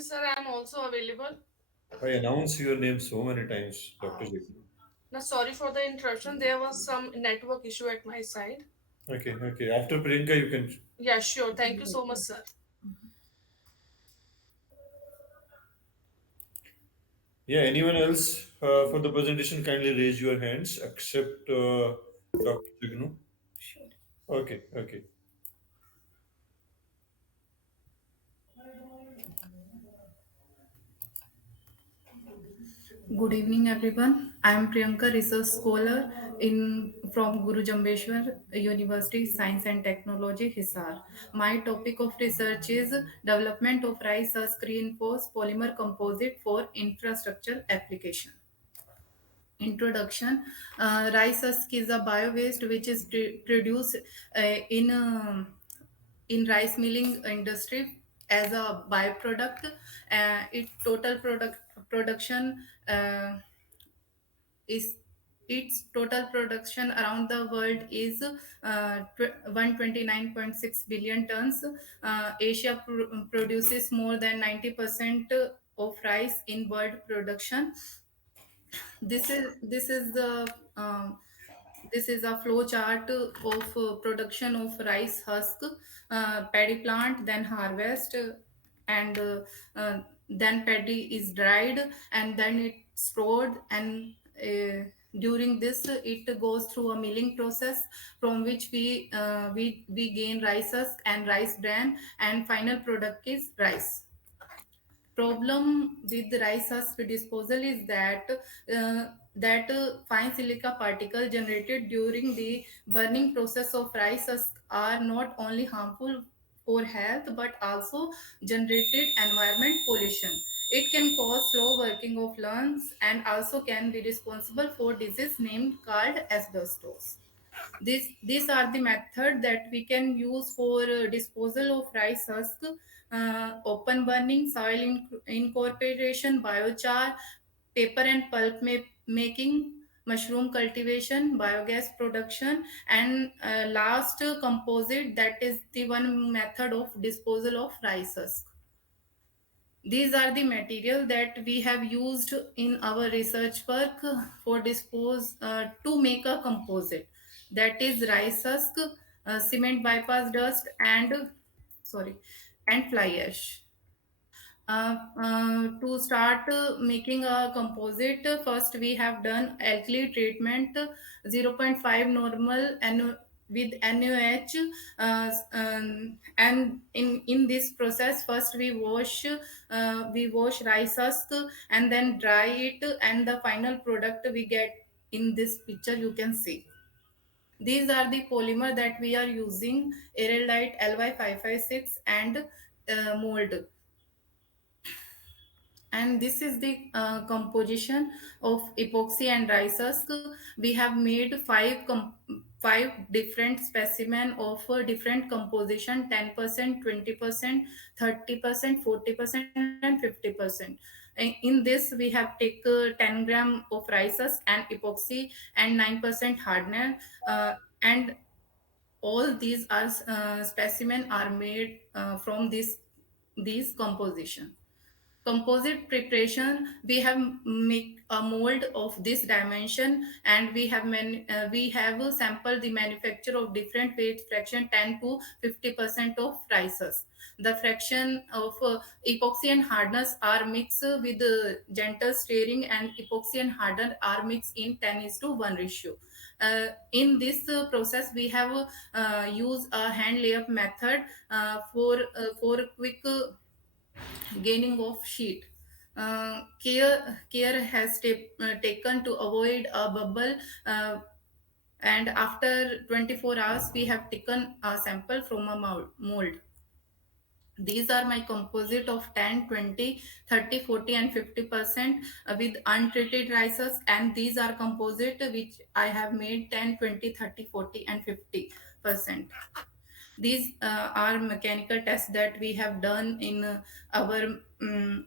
Sir, I am also available. I announce your name so many times, Dr. Jignu. Now, sorry for the interruption. There was some network issue at my side. Okay, okay. After Priyanka, you can. Yeah, sure. Thank you so much, sir. Yeah, anyone else for the presentation, kindly raise your hands except Dr. Jignu. Sure. Okay, okay. Good evening, everyone. I am Priyanka, research scholar in from Guru Jambeshwar University, Science and Technology, Hisar. My topic of research is development of rice husk reinforced polymer composite for infrastructure application. Introduction: rice husk is a bio waste which is produced in rice milling industry as a byproduct. Its total production is its total production around the world is 129.6 billion tons. Asia produces more than 90% of rice in world production. This is the this is a flow chart of production of rice husk, paddy plant, then harvest, and then paddy is dried and then it's stored, and during this it goes through a milling process from which we gain rice husk and rice bran, and final product is rice. Problem with the rice husk disposal is that fine silica particle generated during the burning process of rice husk are not only harmful for health but also generated environment pollution. It can cause slow working of lungs and also can be responsible for disease named called asbestos. These are the method that we can use for disposal of rice husk: open burning, soil incorporation, biochar, paper and pulp making, mushroom cultivation, biogas production, and last composite, that is the one method of disposal of rice husk. These are the material that we have used in our research work for dispose to make a composite, that is rice husk, cement bypass dust, and sorry, and fly ash. To start making a composite, first we have done alkali treatment, zero point 0.5 normal with NaOH, and in this process first we wash rice husk and then dry it, and the final product we get in this picture you can see. These are the polymer that we are using: Araldite LY556 and mold. And this is the composition of epoxy and rice husk. We have made five different specimen of different composition: 10%, 20%, 30%, 40%, and 50%. In this we have take 10 gram of rice husk and epoxy and 9% hardener, and all these are specimen are made from this these composition. Composite preparation, we have make a mold of this dimension, and we have sampled the manufacture of different weight fraction, 10 to 50% of rices. The fraction of epoxy and hardness are mixed with gentle stirring, and epoxy and hardener are mixed in 10 is to 1 ratio. In this process we have used a hand layup method for quick gaining of sheet. Care has taken to avoid a bubble, uh, and after 24 hours we have taken a sample from a mold. These are my composite of 10, 20, 30, 40, and 50% with untreated rices, and these are composite which I have made 10, 20, 30, 40, and 50%. These are mechanical tests that we have done in our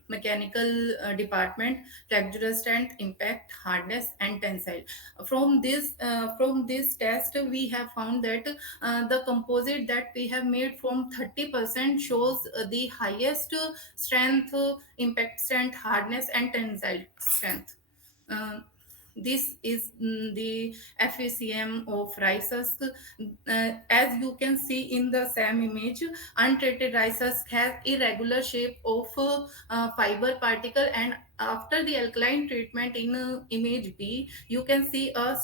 mechanical department: texture, strength, impact, hardness, and tensile. From this test, we have found that the composite that we have made from 30% shows the highest strength, impact strength, hardness, and tensile strength. Uh, this is the FACM of rice husk. As you can see in the same image, untreated rice husk has irregular shape of fiber particle, and after the alkaline treatment in image B, you can see a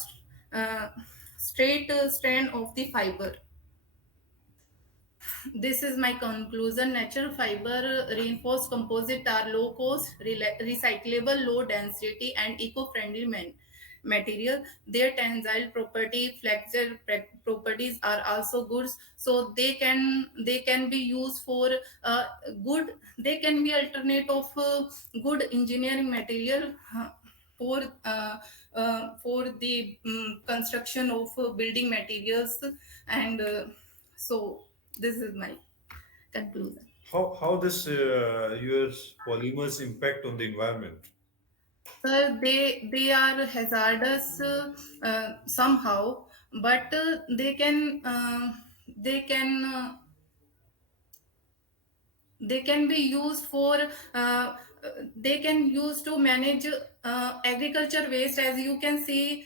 uh, straight strand of the fiber. This is my conclusion. Natural fiber reinforced composite are low cost, recyclable, low density, and eco-friendly material. Their tensile property, flexure properties are also good, so they can be used for good. They can be alternate of good engineering material for for the construction of building materials, and so this is my conclusion. How this your polymers impact on the environment? Sir, they are hazardous somehow, but they can they can be used for uh, they can use to manage agriculture waste. As you can see,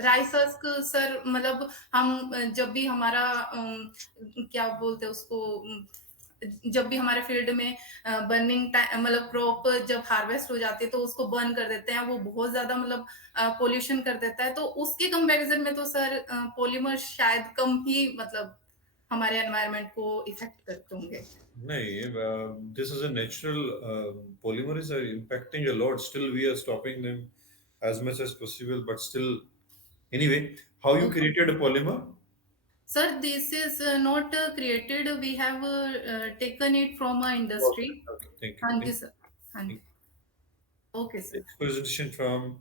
rice husk sir, मतलब हम जब भी हमारा क्या बोलते हैं उसको, जब भी हमारे फील्ड में बर्निंग टाइम, मतलब क्रॉप जब हार्वेस्ट हो जाती है तो उसको बर्न कर देते हैं, वो बहुत ज्यादा मतलब पोल्यूशन कर देता है, तो उसके कंपैरिजन में तो सर पॉलीमर शायद कम ही मतलब हमारे एनवायरनमेंट को इफेक्ट करते होंगे. No, this is a natural polymers are impacting a lot. Still, we are stopping them as much as possible. But still, anyway, how you Okay. created a polymer? Sir, this is not created. We have taken it from our Okay, industry. okay, thank you. हाँ जी Thank sir. हाँ you. Ji. Okay sir. Next presentation from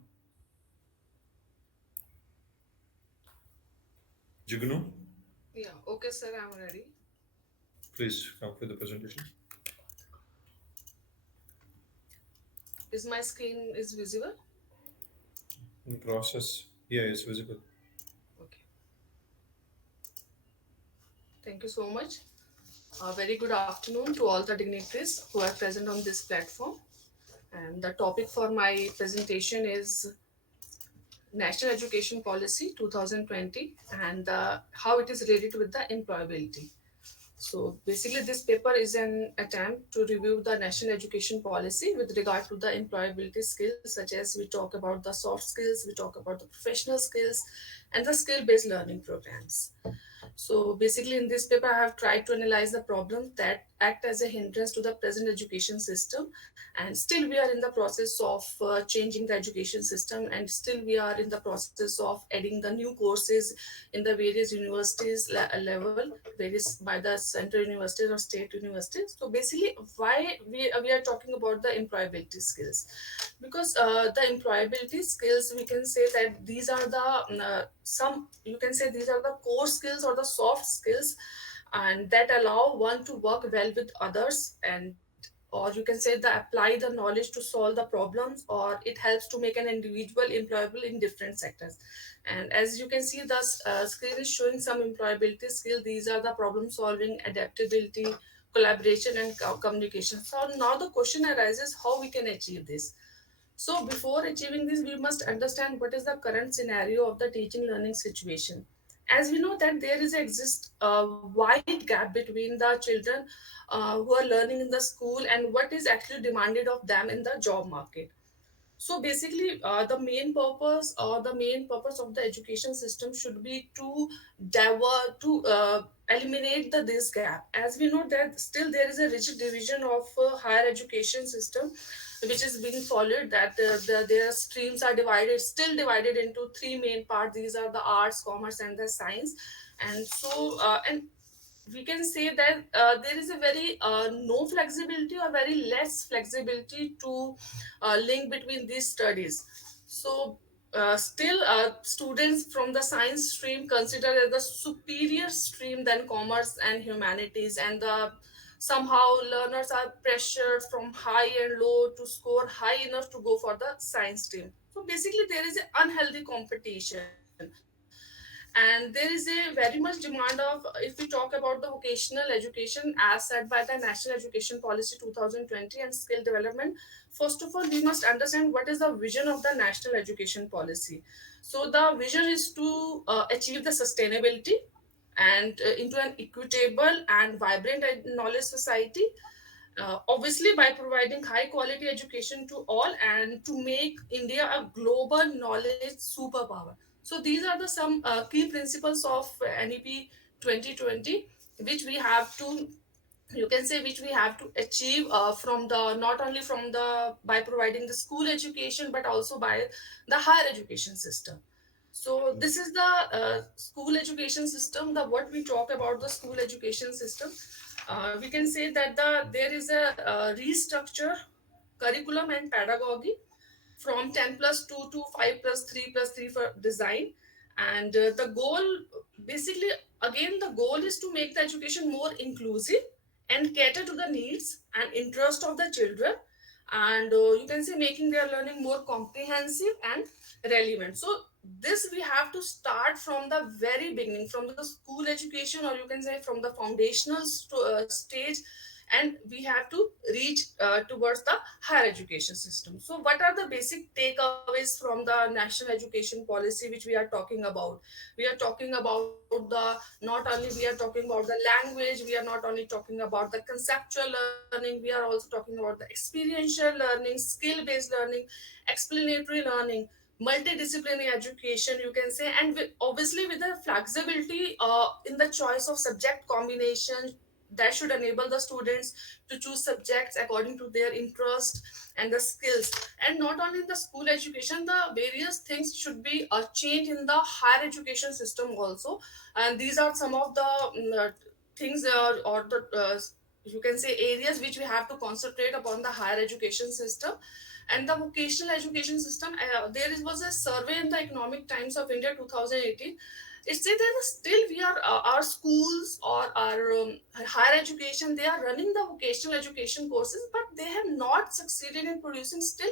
Jugnu. Yeah, okay, sir, I'm ready. Please come for the presentation. Is my screen is visible? In process, yeah, it's visible. Okay. Thank you so much. A very good afternoon to all the dignitaries who are present on this platform. And the topic for my presentation is National Education Policy 2020 and how it is related with the employability. So basically, this paper is an attempt to review the national education policy with regard to the employability skills, such as we talk about the soft skills, we talk about the professional skills, and the skill-based learning programs. So basically, in this paper, I have tried to analyze the problems that act as a hindrance to the present education system, and still we are in the process of changing the education system, and still we are in the process of adding the new courses in the various universities level, various by the central universities or state universities. So basically, why we are talking about the employability skills, because the employability skills, we can say that these are the some, you can say these are the core skills or the soft skills, and that allow one to work well with others, and or you can say that apply the knowledge to solve the problems, or it helps to make an individual employable in different sectors. And as you can see, the screen is showing some employability skill. These are the problem solving, adaptability, collaboration, and communication. So now the question arises, how we can achieve this. So before achieving this, we must understand what is the current scenario of the teaching learning situation. As we know that there is exist a wide gap between the children who are learning in the school and what is actually demanded of them in the job market. So basically, the main purpose of the education system should be to eliminate this gap. As we know that still there is a rigid division of higher education system, which is being followed. That their streams are divided, still divided into three main parts. These are the arts, commerce, and the science. And so, and we can say that there is a very no flexibility or very less flexibility to link between these studies. So still students from the science stream considered as the superior stream than commerce and humanities, and the somehow learners are pressured from high and low to score high enough to go for the science stream. So basically there is an unhealthy competition, and there is a very much demand of, if we talk about the vocational education as set by the National Education Policy 2020 and skill development. First of all, we must understand what is the vision of the National Education Policy. So the vision is to achieve the sustainability and into an equitable and vibrant knowledge society, obviously by providing high quality education to all and to make India a global knowledge superpower. So these are the some key principles of NEP 2020, which we have to, you can say, which we have to achieve from the, not only from the by providing the school education but also by the higher education system. So this is the school education system. The what we talk about the school education system, we can say that there is a, restructure curriculum and pedagogy from 10 plus 2 to 5 plus 3 plus 3 for design. And the goal, basically, again, the goal is to make the education more inclusive and cater to the needs and interest of the children, and you can say making their learning more comprehensive and relevant. So this we have to start from the very beginning, from the school education, or you can say from the foundational stage, and we have to reach towards the higher education system. So what are the basic takeaways from the National Education Policy which we are talking about? We are talking about the, not only we are talking about the language, we are not only talking about the conceptual learning, we are also talking about the experiential learning, skill based learning, explanatory learning, multidisciplinary education, you can say, and obviously with the flexibility in the choice of subject combination that should enable the students to choose subjects according to their interest and the skills. And not only in the school education, the various things should be changed in the higher education system also. And these are some of the things, or the you can say areas which we have to concentrate upon the higher education system. And the vocational education system, was a survey in the Economic Times of India 2018. It said that still we are, our schools or our higher education, they are running the vocational education courses, but they have not succeeded in producing still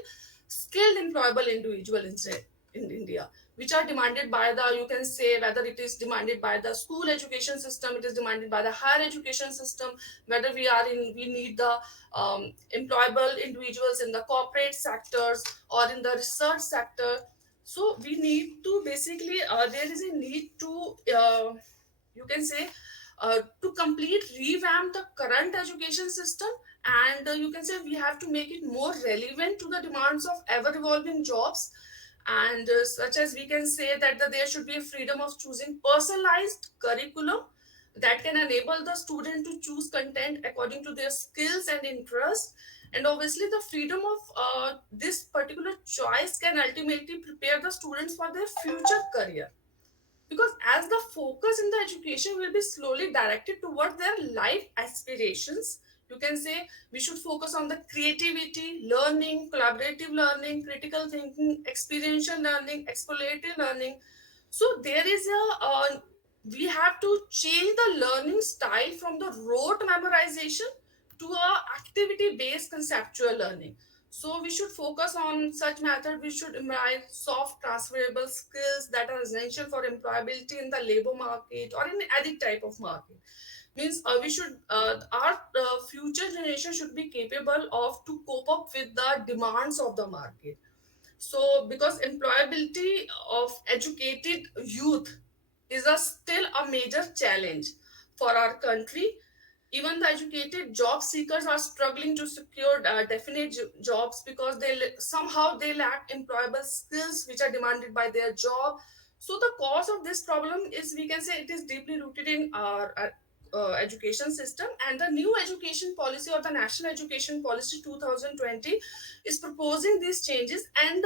skilled employable individual in India, which are demanded by the, you can say, whether it is demanded by the school education system, it is demanded by the higher education system, whether we need the employable individuals in the corporate sectors or in the research sector. So we need to basically, there is a need to, you can say, to complete revamp the current education system. And you can say we have to make it more relevant to the demands of ever evolving jobs. And such as we can say that there should be a freedom of choosing personalized curriculum that can enable the student to choose content according to their skills and interests. And obviously the freedom of this particular choice can ultimately prepare the students for their future career, because as the focus in the education will be slowly directed toward their life aspirations, you can say we should focus on the creativity learning, collaborative learning, critical thinking, experiential learning, explorative learning. So there is a, we have to change the learning style from the rote memorization to a activity based conceptual learning. So we should focus on such method. We should imbibe soft transferable skills that are essential for employability in the labor market or in any type of market. Means we should, our future generation should be capable of to cope up with the demands of the market. So because employability of educated youth is a still a major challenge for our country. Even the educated job seekers are struggling to secure definite jobs because somehow they lack employable skills which are demanded by their job. So the cause of this problem is, we can say, it is deeply rooted in our education system. And the new education policy, or the National Education Policy 2020, is proposing these changes. And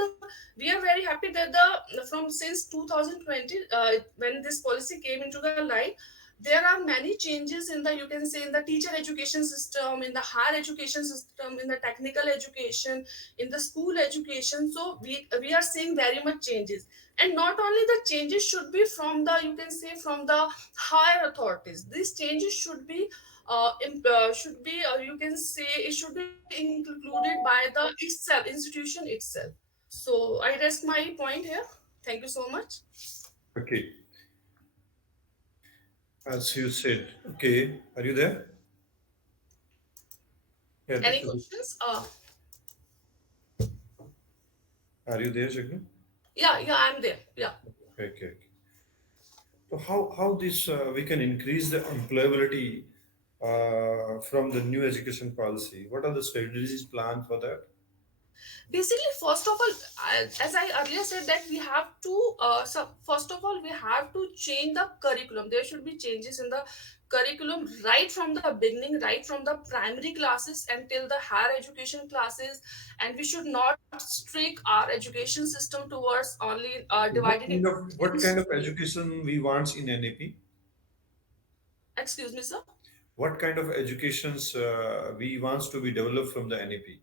we are very happy that the from since 2020, when this policy came into the light, there are many changes in the, you can say, in the teacher education system, in the higher education system, in the technical education, in the school education. So we are seeing very much changes, and not only the changes should be from the, you can say, from the higher authorities. These changes should be should be, you can say, it should be included by the itself institution itself. So I rest my point here. Thank you so much. Okay, as you said. Okay, are you there? Yeah, Any questions? are you there, Shagni? Yeah, I'm there. Yeah. Okay, okay. So how this we can increase the employability from the new education policy? What are the strategies planned for that? Basically, first of all, as I earlier said, that we have to so first of all we have to change the curriculum. There should be changes in the curriculum right from the beginning, right from the primary classes until the higher education classes. And we should not strict our education system towards only divided into What streams. kind of education we want in NAP? Excuse me, sir. What kind of educations we wants to be developed from the NAP?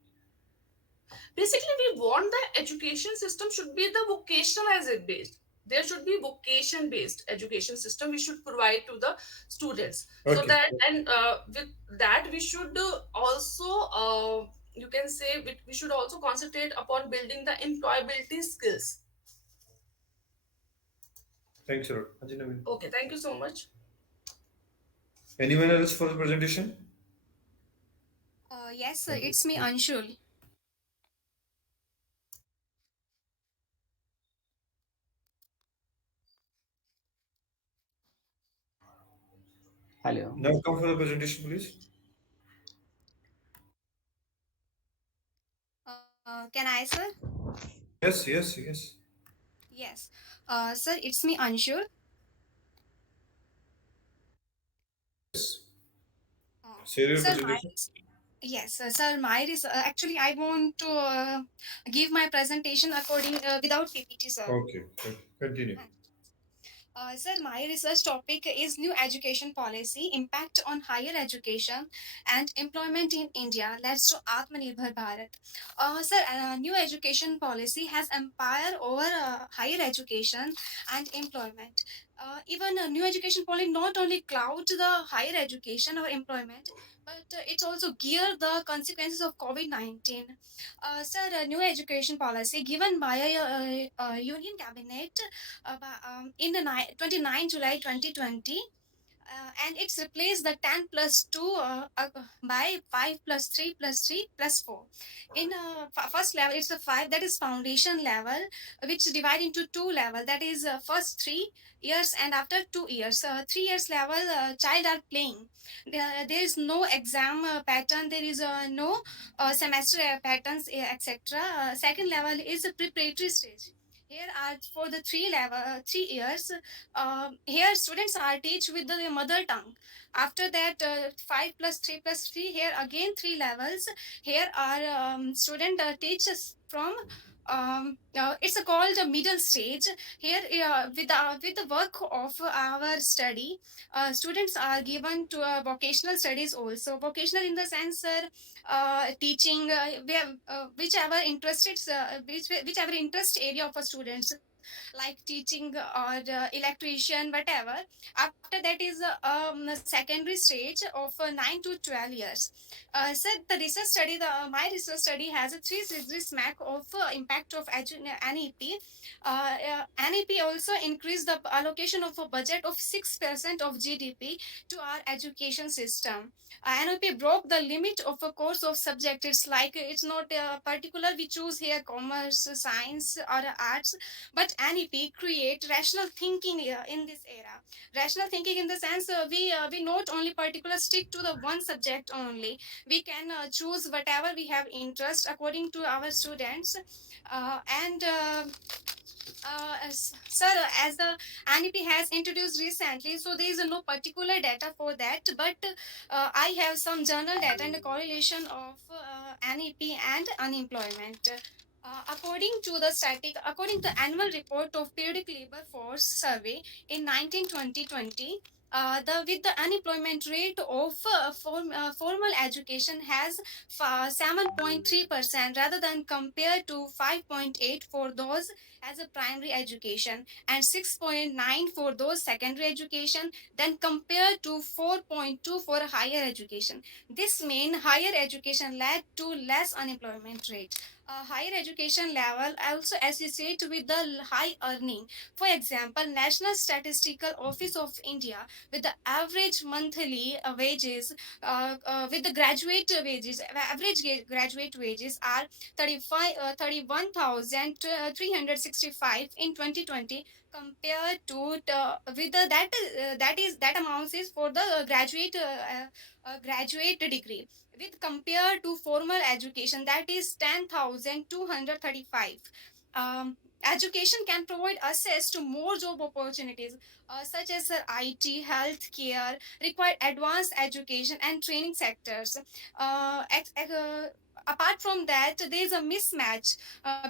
Basically, we want the education system should be the vocationalized based. There should be vocation based education system we should provide to the students, so Okay. that, and with that we should also you can say, we should also concentrate upon building the employability skills. Thanks a lot. Haji Naveen. Okay, thank you so much. Anyone else for the presentation? Yes, sir, it's me, Anshul. Hello. Now come for the presentation, please. Can I, sir? Yes, yes, yes. Yes. Sir, it's me, Anshul. Yes. Share your Sir, presentation. yes, sir, actually, I want to give my presentation according without PPT, sir. Okay, okay. Continue. Sir, my research topic is new education policy, impact on higher education and employment in India leads to Atmanirbhar Bharat. Sir, new education policy has empire over higher education and employment. Even new education policy not only cloud the higher education or employment, but it's also gear the consequences of COVID-19. Sir, new education policy given by a union cabinet in the 29 July 2020, and it's replaced the 10 plus 2 by 5 plus 3 plus 3 plus 4. In first level, it's a 5, that is foundation level, which divide into 2 level, that is first 3 years and after 2 years. 3 years level, child are playing. There is no exam pattern, there is no semester patterns, etc. Second level is a preparatory stage. Here are for the 3 years. Here students are teach with the mother tongue. After that, 5 plus 3 plus 3. Here again 3 levels. Here are student teaches from. It's called a middle stage. Here, with the work of our study, students are given to vocational studies also. Vocational in the sense, teaching, whichever interested, whichever interest area of a students, like teaching or electrician, whatever. After that is secondary stage of 9 to 12 years. So the research study, my research study has a 3 degrees mac of impact of NEP. NEP also increased the allocation of a budget of 6% of GDP to our education system. NLP broke the limit of a course of subject. It's like it's not particular. We choose here commerce, science, or arts, but NEP create rational thinking in this era. Rational thinking in the sense, we not only particular stick to the one subject only. We can choose whatever we have interest according to our students, and. Sir, as the NEP has introduced recently, so there is no particular data for that, but I have some journal data and the correlation of NEP and unemployment. According to annual report of periodic labor force survey in 1920, The with the unemployment rate of formal education has 7.3% rather than compared to 5.8 for those as a primary education and 6.9 for those secondary education, then compared to 4.2 for higher education. This means higher education led to less unemployment rate. Higher education level also associated with the high earning. For example, National Statistical Office of India with the average monthly wages with the graduate wages average graduate wages are 31,365 in 2020 compared to with the that amounts is for the graduate degree with compared to formal education that is 10,235. Education can provide access to more job opportunities such as IT, healthcare, require advanced education and training sectors. Apart from that, there is a mismatch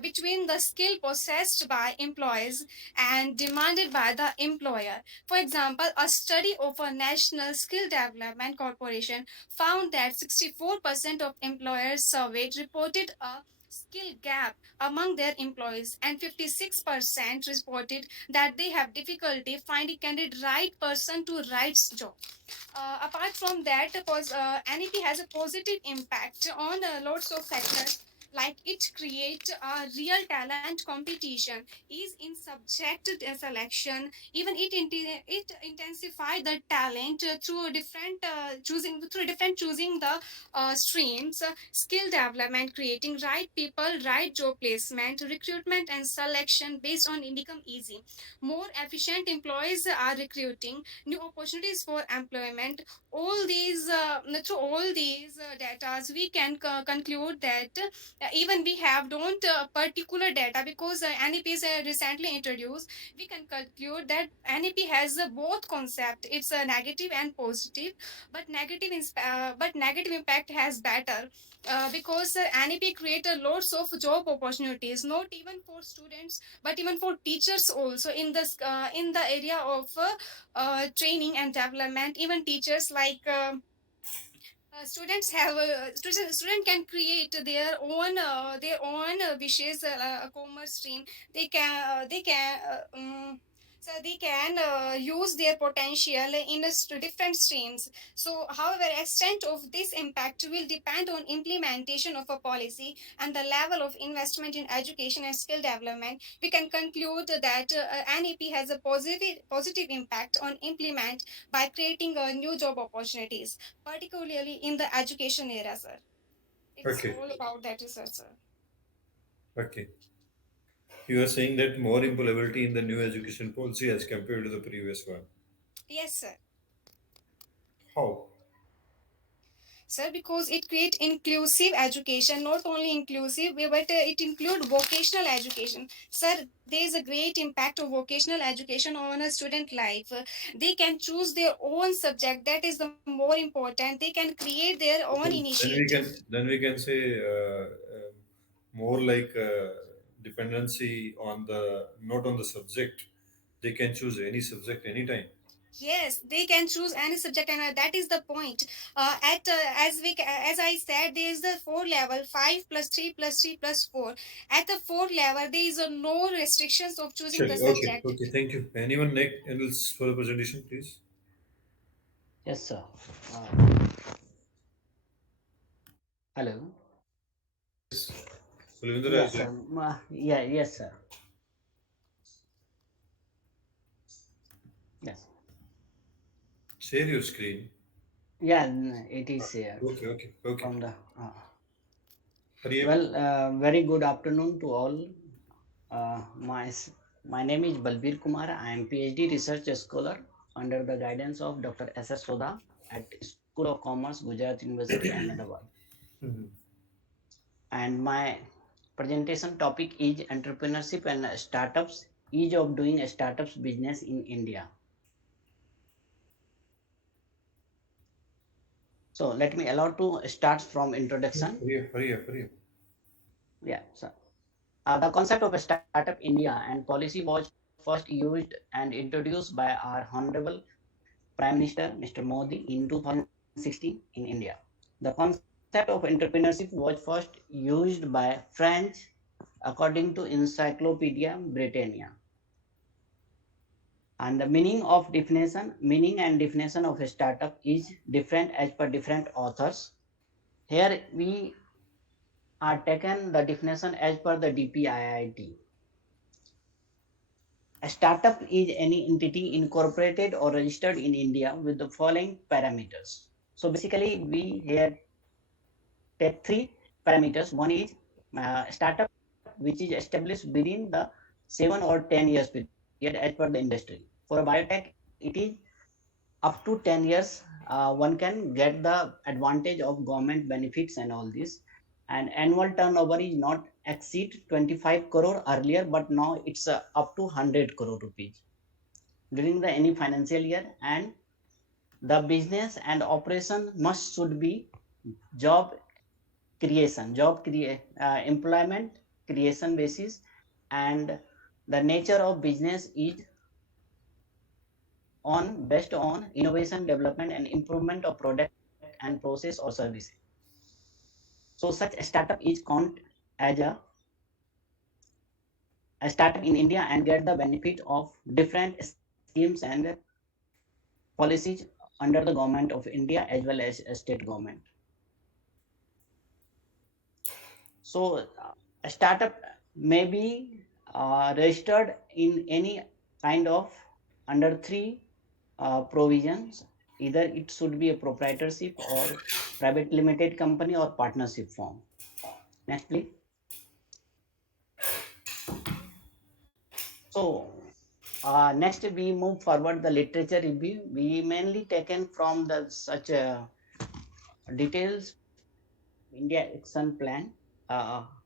between the skill possessed by employees and demanded by the employer. For example, a study of a National Skill Development Corporation found that 64% of employers surveyed reported a skill gap among their employees, and 56% reported that they have difficulty finding candidate right person to right job. Apart from that, NEP has a positive impact on lots of sectors. Like it create a real talent competition, is in subject selection. Even it intensify the talent through different choosing the streams, skill development, creating right people, right job placement, recruitment and selection based on income easy. More efficient employees are recruiting, new opportunities for employment. All these through all these data, we can conclude that even we have don't particular data because NEP is recently introduced. We can conclude that NEP has both concept. It's a negative and positive, but negative impact has better because NEP create lots of job opportunities, not even for students but even for teachers also in the area of training and development. Even teachers like students have student can create their own wishes commerce stream. They can use their potential in different streams. So however, extent of this impact will depend on implementation of a policy and the level of investment in education and skill development. We can conclude that NEP has a positive impact on implement by creating new job opportunities, particularly in the education area, sir. It's Okay, all about that research, sir. okay. You are saying that more employability in the new education policy as compared to the previous one. Yes, sir. How? Sir, because it create inclusive education, not only inclusive, but it include vocational education. Sir, there is a great impact of vocational education on a student life. They can choose their own subject. That is the more important. They can create their own Then initiative. we can say more like dependency on the not on the subject. They can choose any subject anytime. Yes, they can choose any subject, and that is the point. At as I said, there is the four level, 5 plus 3 plus 3 plus 4. At the fourth level, there is no restrictions of choosing Sure. the Okay. subject. Okay. Thank you. Anyone next else for the presentation, please? Yes, sir. Uh, Hello. Yes. Kulvindra is Yes, there. sir. Yeah, yes, sir. Yes. Share your screen. Yeah, it is here Okay. Okay. Okay. from the. Hurry up. Well, very good afternoon to all. My name is Balbir Kumar. I am PhD research scholar under the guidance of Dr. S.S. Sodha at School of Commerce, Gujarat University, Ahmedabad. Mhm. And my presentation topic is entrepreneurship and startups, ease of doing a startups business in India. So let me allow to start from introduction. Hurry up. Hurry up. Hurry up. Yeah, so the concept of a startup India and policy was first used and introduced by our Honorable Prime Minister Mr. Modi in 2016 in India. The concept of entrepreneurship was first used by French according to Encyclopedia Britannia. And the meaning and definition of a startup is different as per different authors. Here we are taken the definition as per the DPIIT. A startup is any entity incorporated or registered in India with the following parameters. So basically, we here take three parameters. One is startup which is established within the 7 or 10 years period as per the industry. For a biotech, it is up to 10 years. One can get the advantage of government benefits and all this. And annual turnover is not exceed 25 crore earlier, but now it's up to 100 crore rupees during the any financial year. And the business and operation must should be job employment creation basis. And the nature of business is on based on innovation development and improvement of product and process or services. So such a startup is count as a startup in India and get the benefit of different schemes and policies under the government of India as well as a state government. So a startup may be registered in any kind of under three provisions. Either it should be a proprietorship or private limited company or partnership form. Next, please. So next we move forward the literature review. We mainly taken from the such details India Action Plan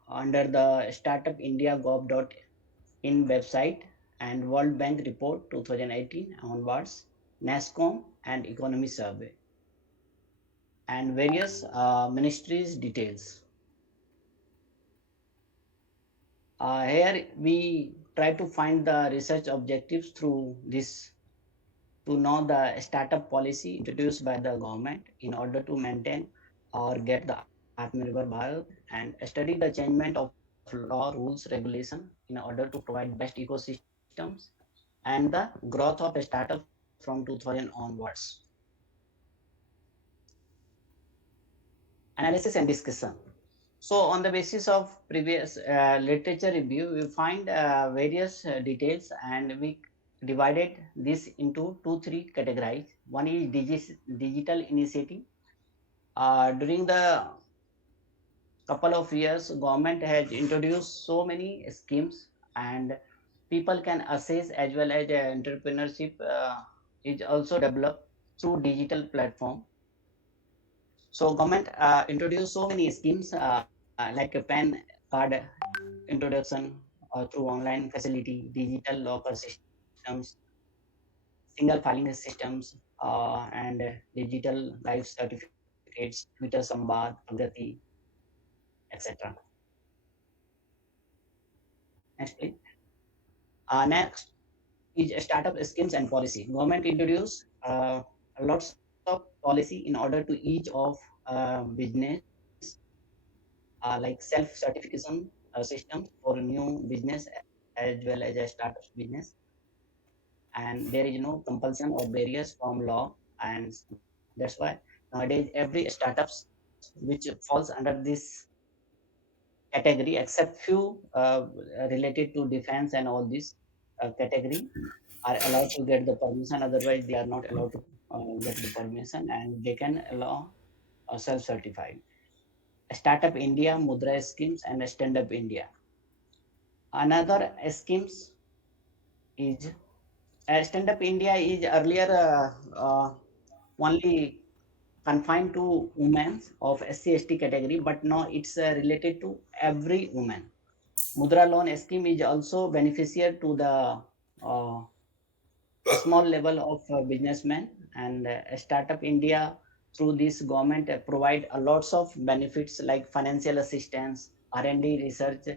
under the Startup India Gov.in website and World Bank report 2018 onwards, NASCOM and Economy Survey, and various ministries details. Here we try to find the research objectives through this to know the startup policy introduced by the government in order to maintain or get the Atmanirbhar Bharat, and study the changement of law, rules, regulation in order to provide best ecosystems and the growth of a startup from 2000 onwards. Analysis and discussion. So on the basis of previous literature review, we find various details, and we divided this into three categories. One is digital initiative. During the couple of years, government has introduced so many schemes, and people can assess as well as entrepreneurship is also developed through digital platform. So government introduced so many schemes like a PAN card introduction through online facility, digital locker systems, single filing systems, and digital life certificates, Twitter Sambad, Pragati, etc. Next, please. Next is startup schemes and policy. Government introduced lots of policy in order to ease of business, like self-certification systems for new business as well as a startup business. And there is no compulsion or barriers from law, and that's why nowadays every startups which falls under this category, except few related to defense and all this category, are allowed to get the permission. Otherwise, they are not allowed to get the permission, and they can allow self-certified. Startup India, Mudra schemes, and Stand Up India. Another schemes is Stand Up India is earlier only confined to women of SC/ST category, but now it's related to every woman. Mudra loan scheme is also beneficial to the small level of businessmen, and Startup India through this government provide lots of benefits like financial assistance, R&D research,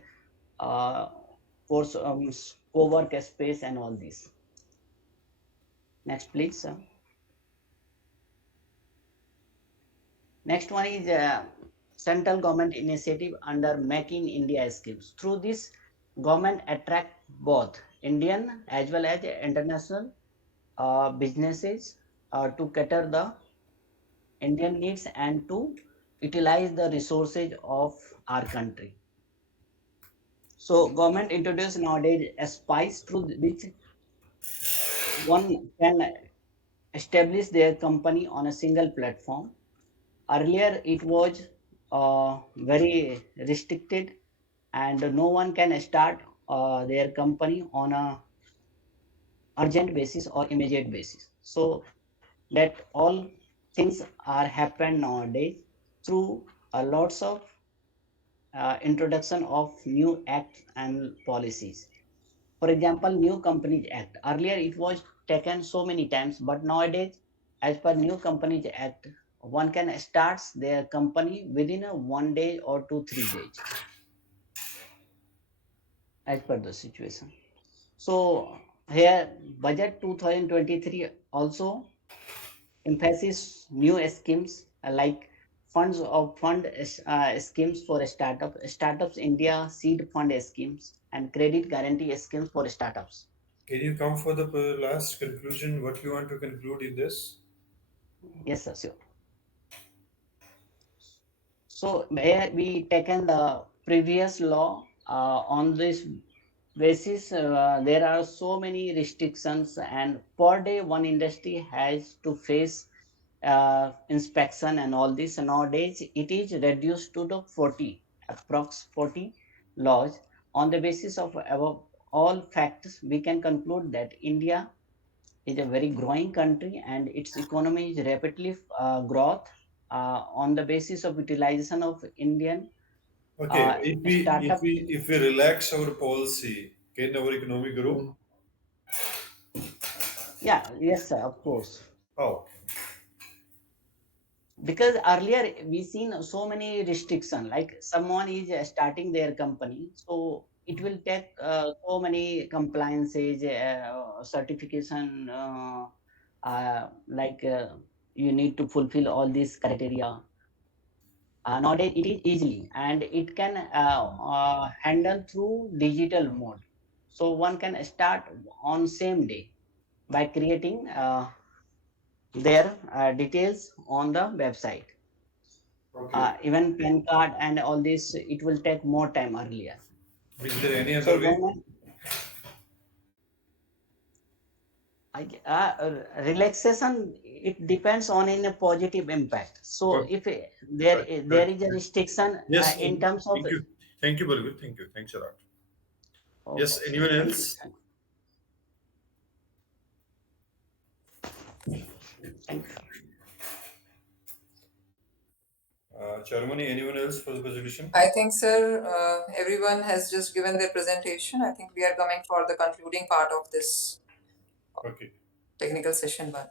uh, course, co-work space, and all this. Next, please. Next one is central government initiative under Making India schemes. Through this, government attract both Indian as well as international businesses to cater the Indian needs and to utilize the resources of our country. So government introduced nowadays a spice through which one can establish their company on a single platform. Earlier, it was very restricted, and no one can start their company on a urgent basis or immediate basis. So that all things are happen nowadays through lots of introduction of new acts and policies. For example, New Companies Act. Earlier, it was taken so many times, but nowadays, as per New Companies Act, one can start their company within a 1 day or 2 3 days, as per the situation. So here, budget 2023 also emphasizes new schemes like fund schemes for startups India seed fund schemes, and credit guarantee schemes for startups. Can you come for the last conclusion? What you want to conclude in this? Yes, sir, sure. So where we taken the previous law on this basis, there are so many restrictions, and per day one industry has to face inspection and all this. Nowadays, it is reduced to the 40, approx 40 laws. On the basis of above all facts, we can conclude that India is a very growing country and its economy is rapidly growth on the basis of utilization of Indian Okay, startup. if we relax our policy, can our economy grow? Yeah, yes, sir, of course. How? Because earlier we seen so many restriction, like someone is starting their company, so it will take so many compliances, certification, like you need to fulfill all these criteria. Nowadays it is easily and it can handle through digital mode, so one can start on same day by creating their details on the website. Okay. Even PAN card and all this, it will take more time earlier. Is there any So other way? government, relaxation, it depends on in a positive impact. So Okay. if Right, right, there is a right. restriction Yes, in terms of, thank you. Thank you, Balgur. Thank you. Thanks a lot. okay, Yes, okay, anyone thank you, else? thank you. Chairmani, anyone else for the presentation? I think, sir, everyone has just given their presentation. I think we are coming for the concluding part of this Okay. technical session one.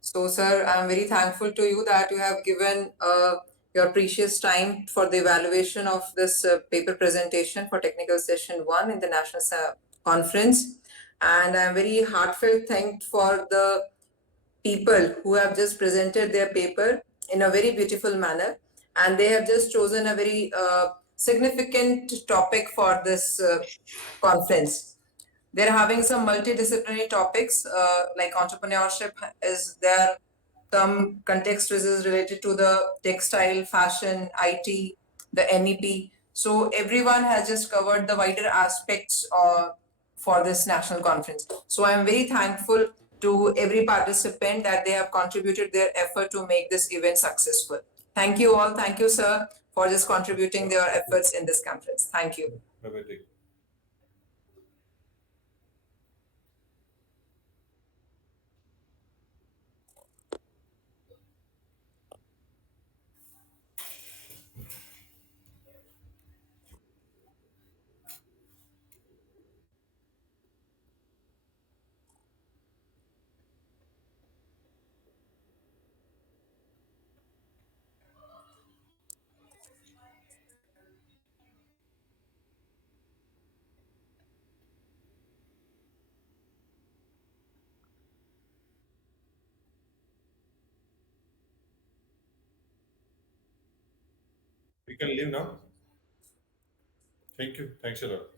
So, sir, I'm very thankful to you that you have given your precious time for the evaluation of this paper presentation for technical session one in the national conference. And I'm very heartfelt thanked for the people who have just presented their paper in a very beautiful manner. And they have just chosen a very significant topic for this conference. They're having some multidisciplinary topics like entrepreneurship is there, some context which is related to the textile, fashion, IT, the NEP. So everyone has just covered the wider aspects for this national conference. So I'm very thankful to every participant that they have contributed their effort to make this event successful. Thank you all. Thank you, sir, for just contributing their efforts in this conference. Thank you. Bye-bye. We can leave now. Thank you. Thanks a lot.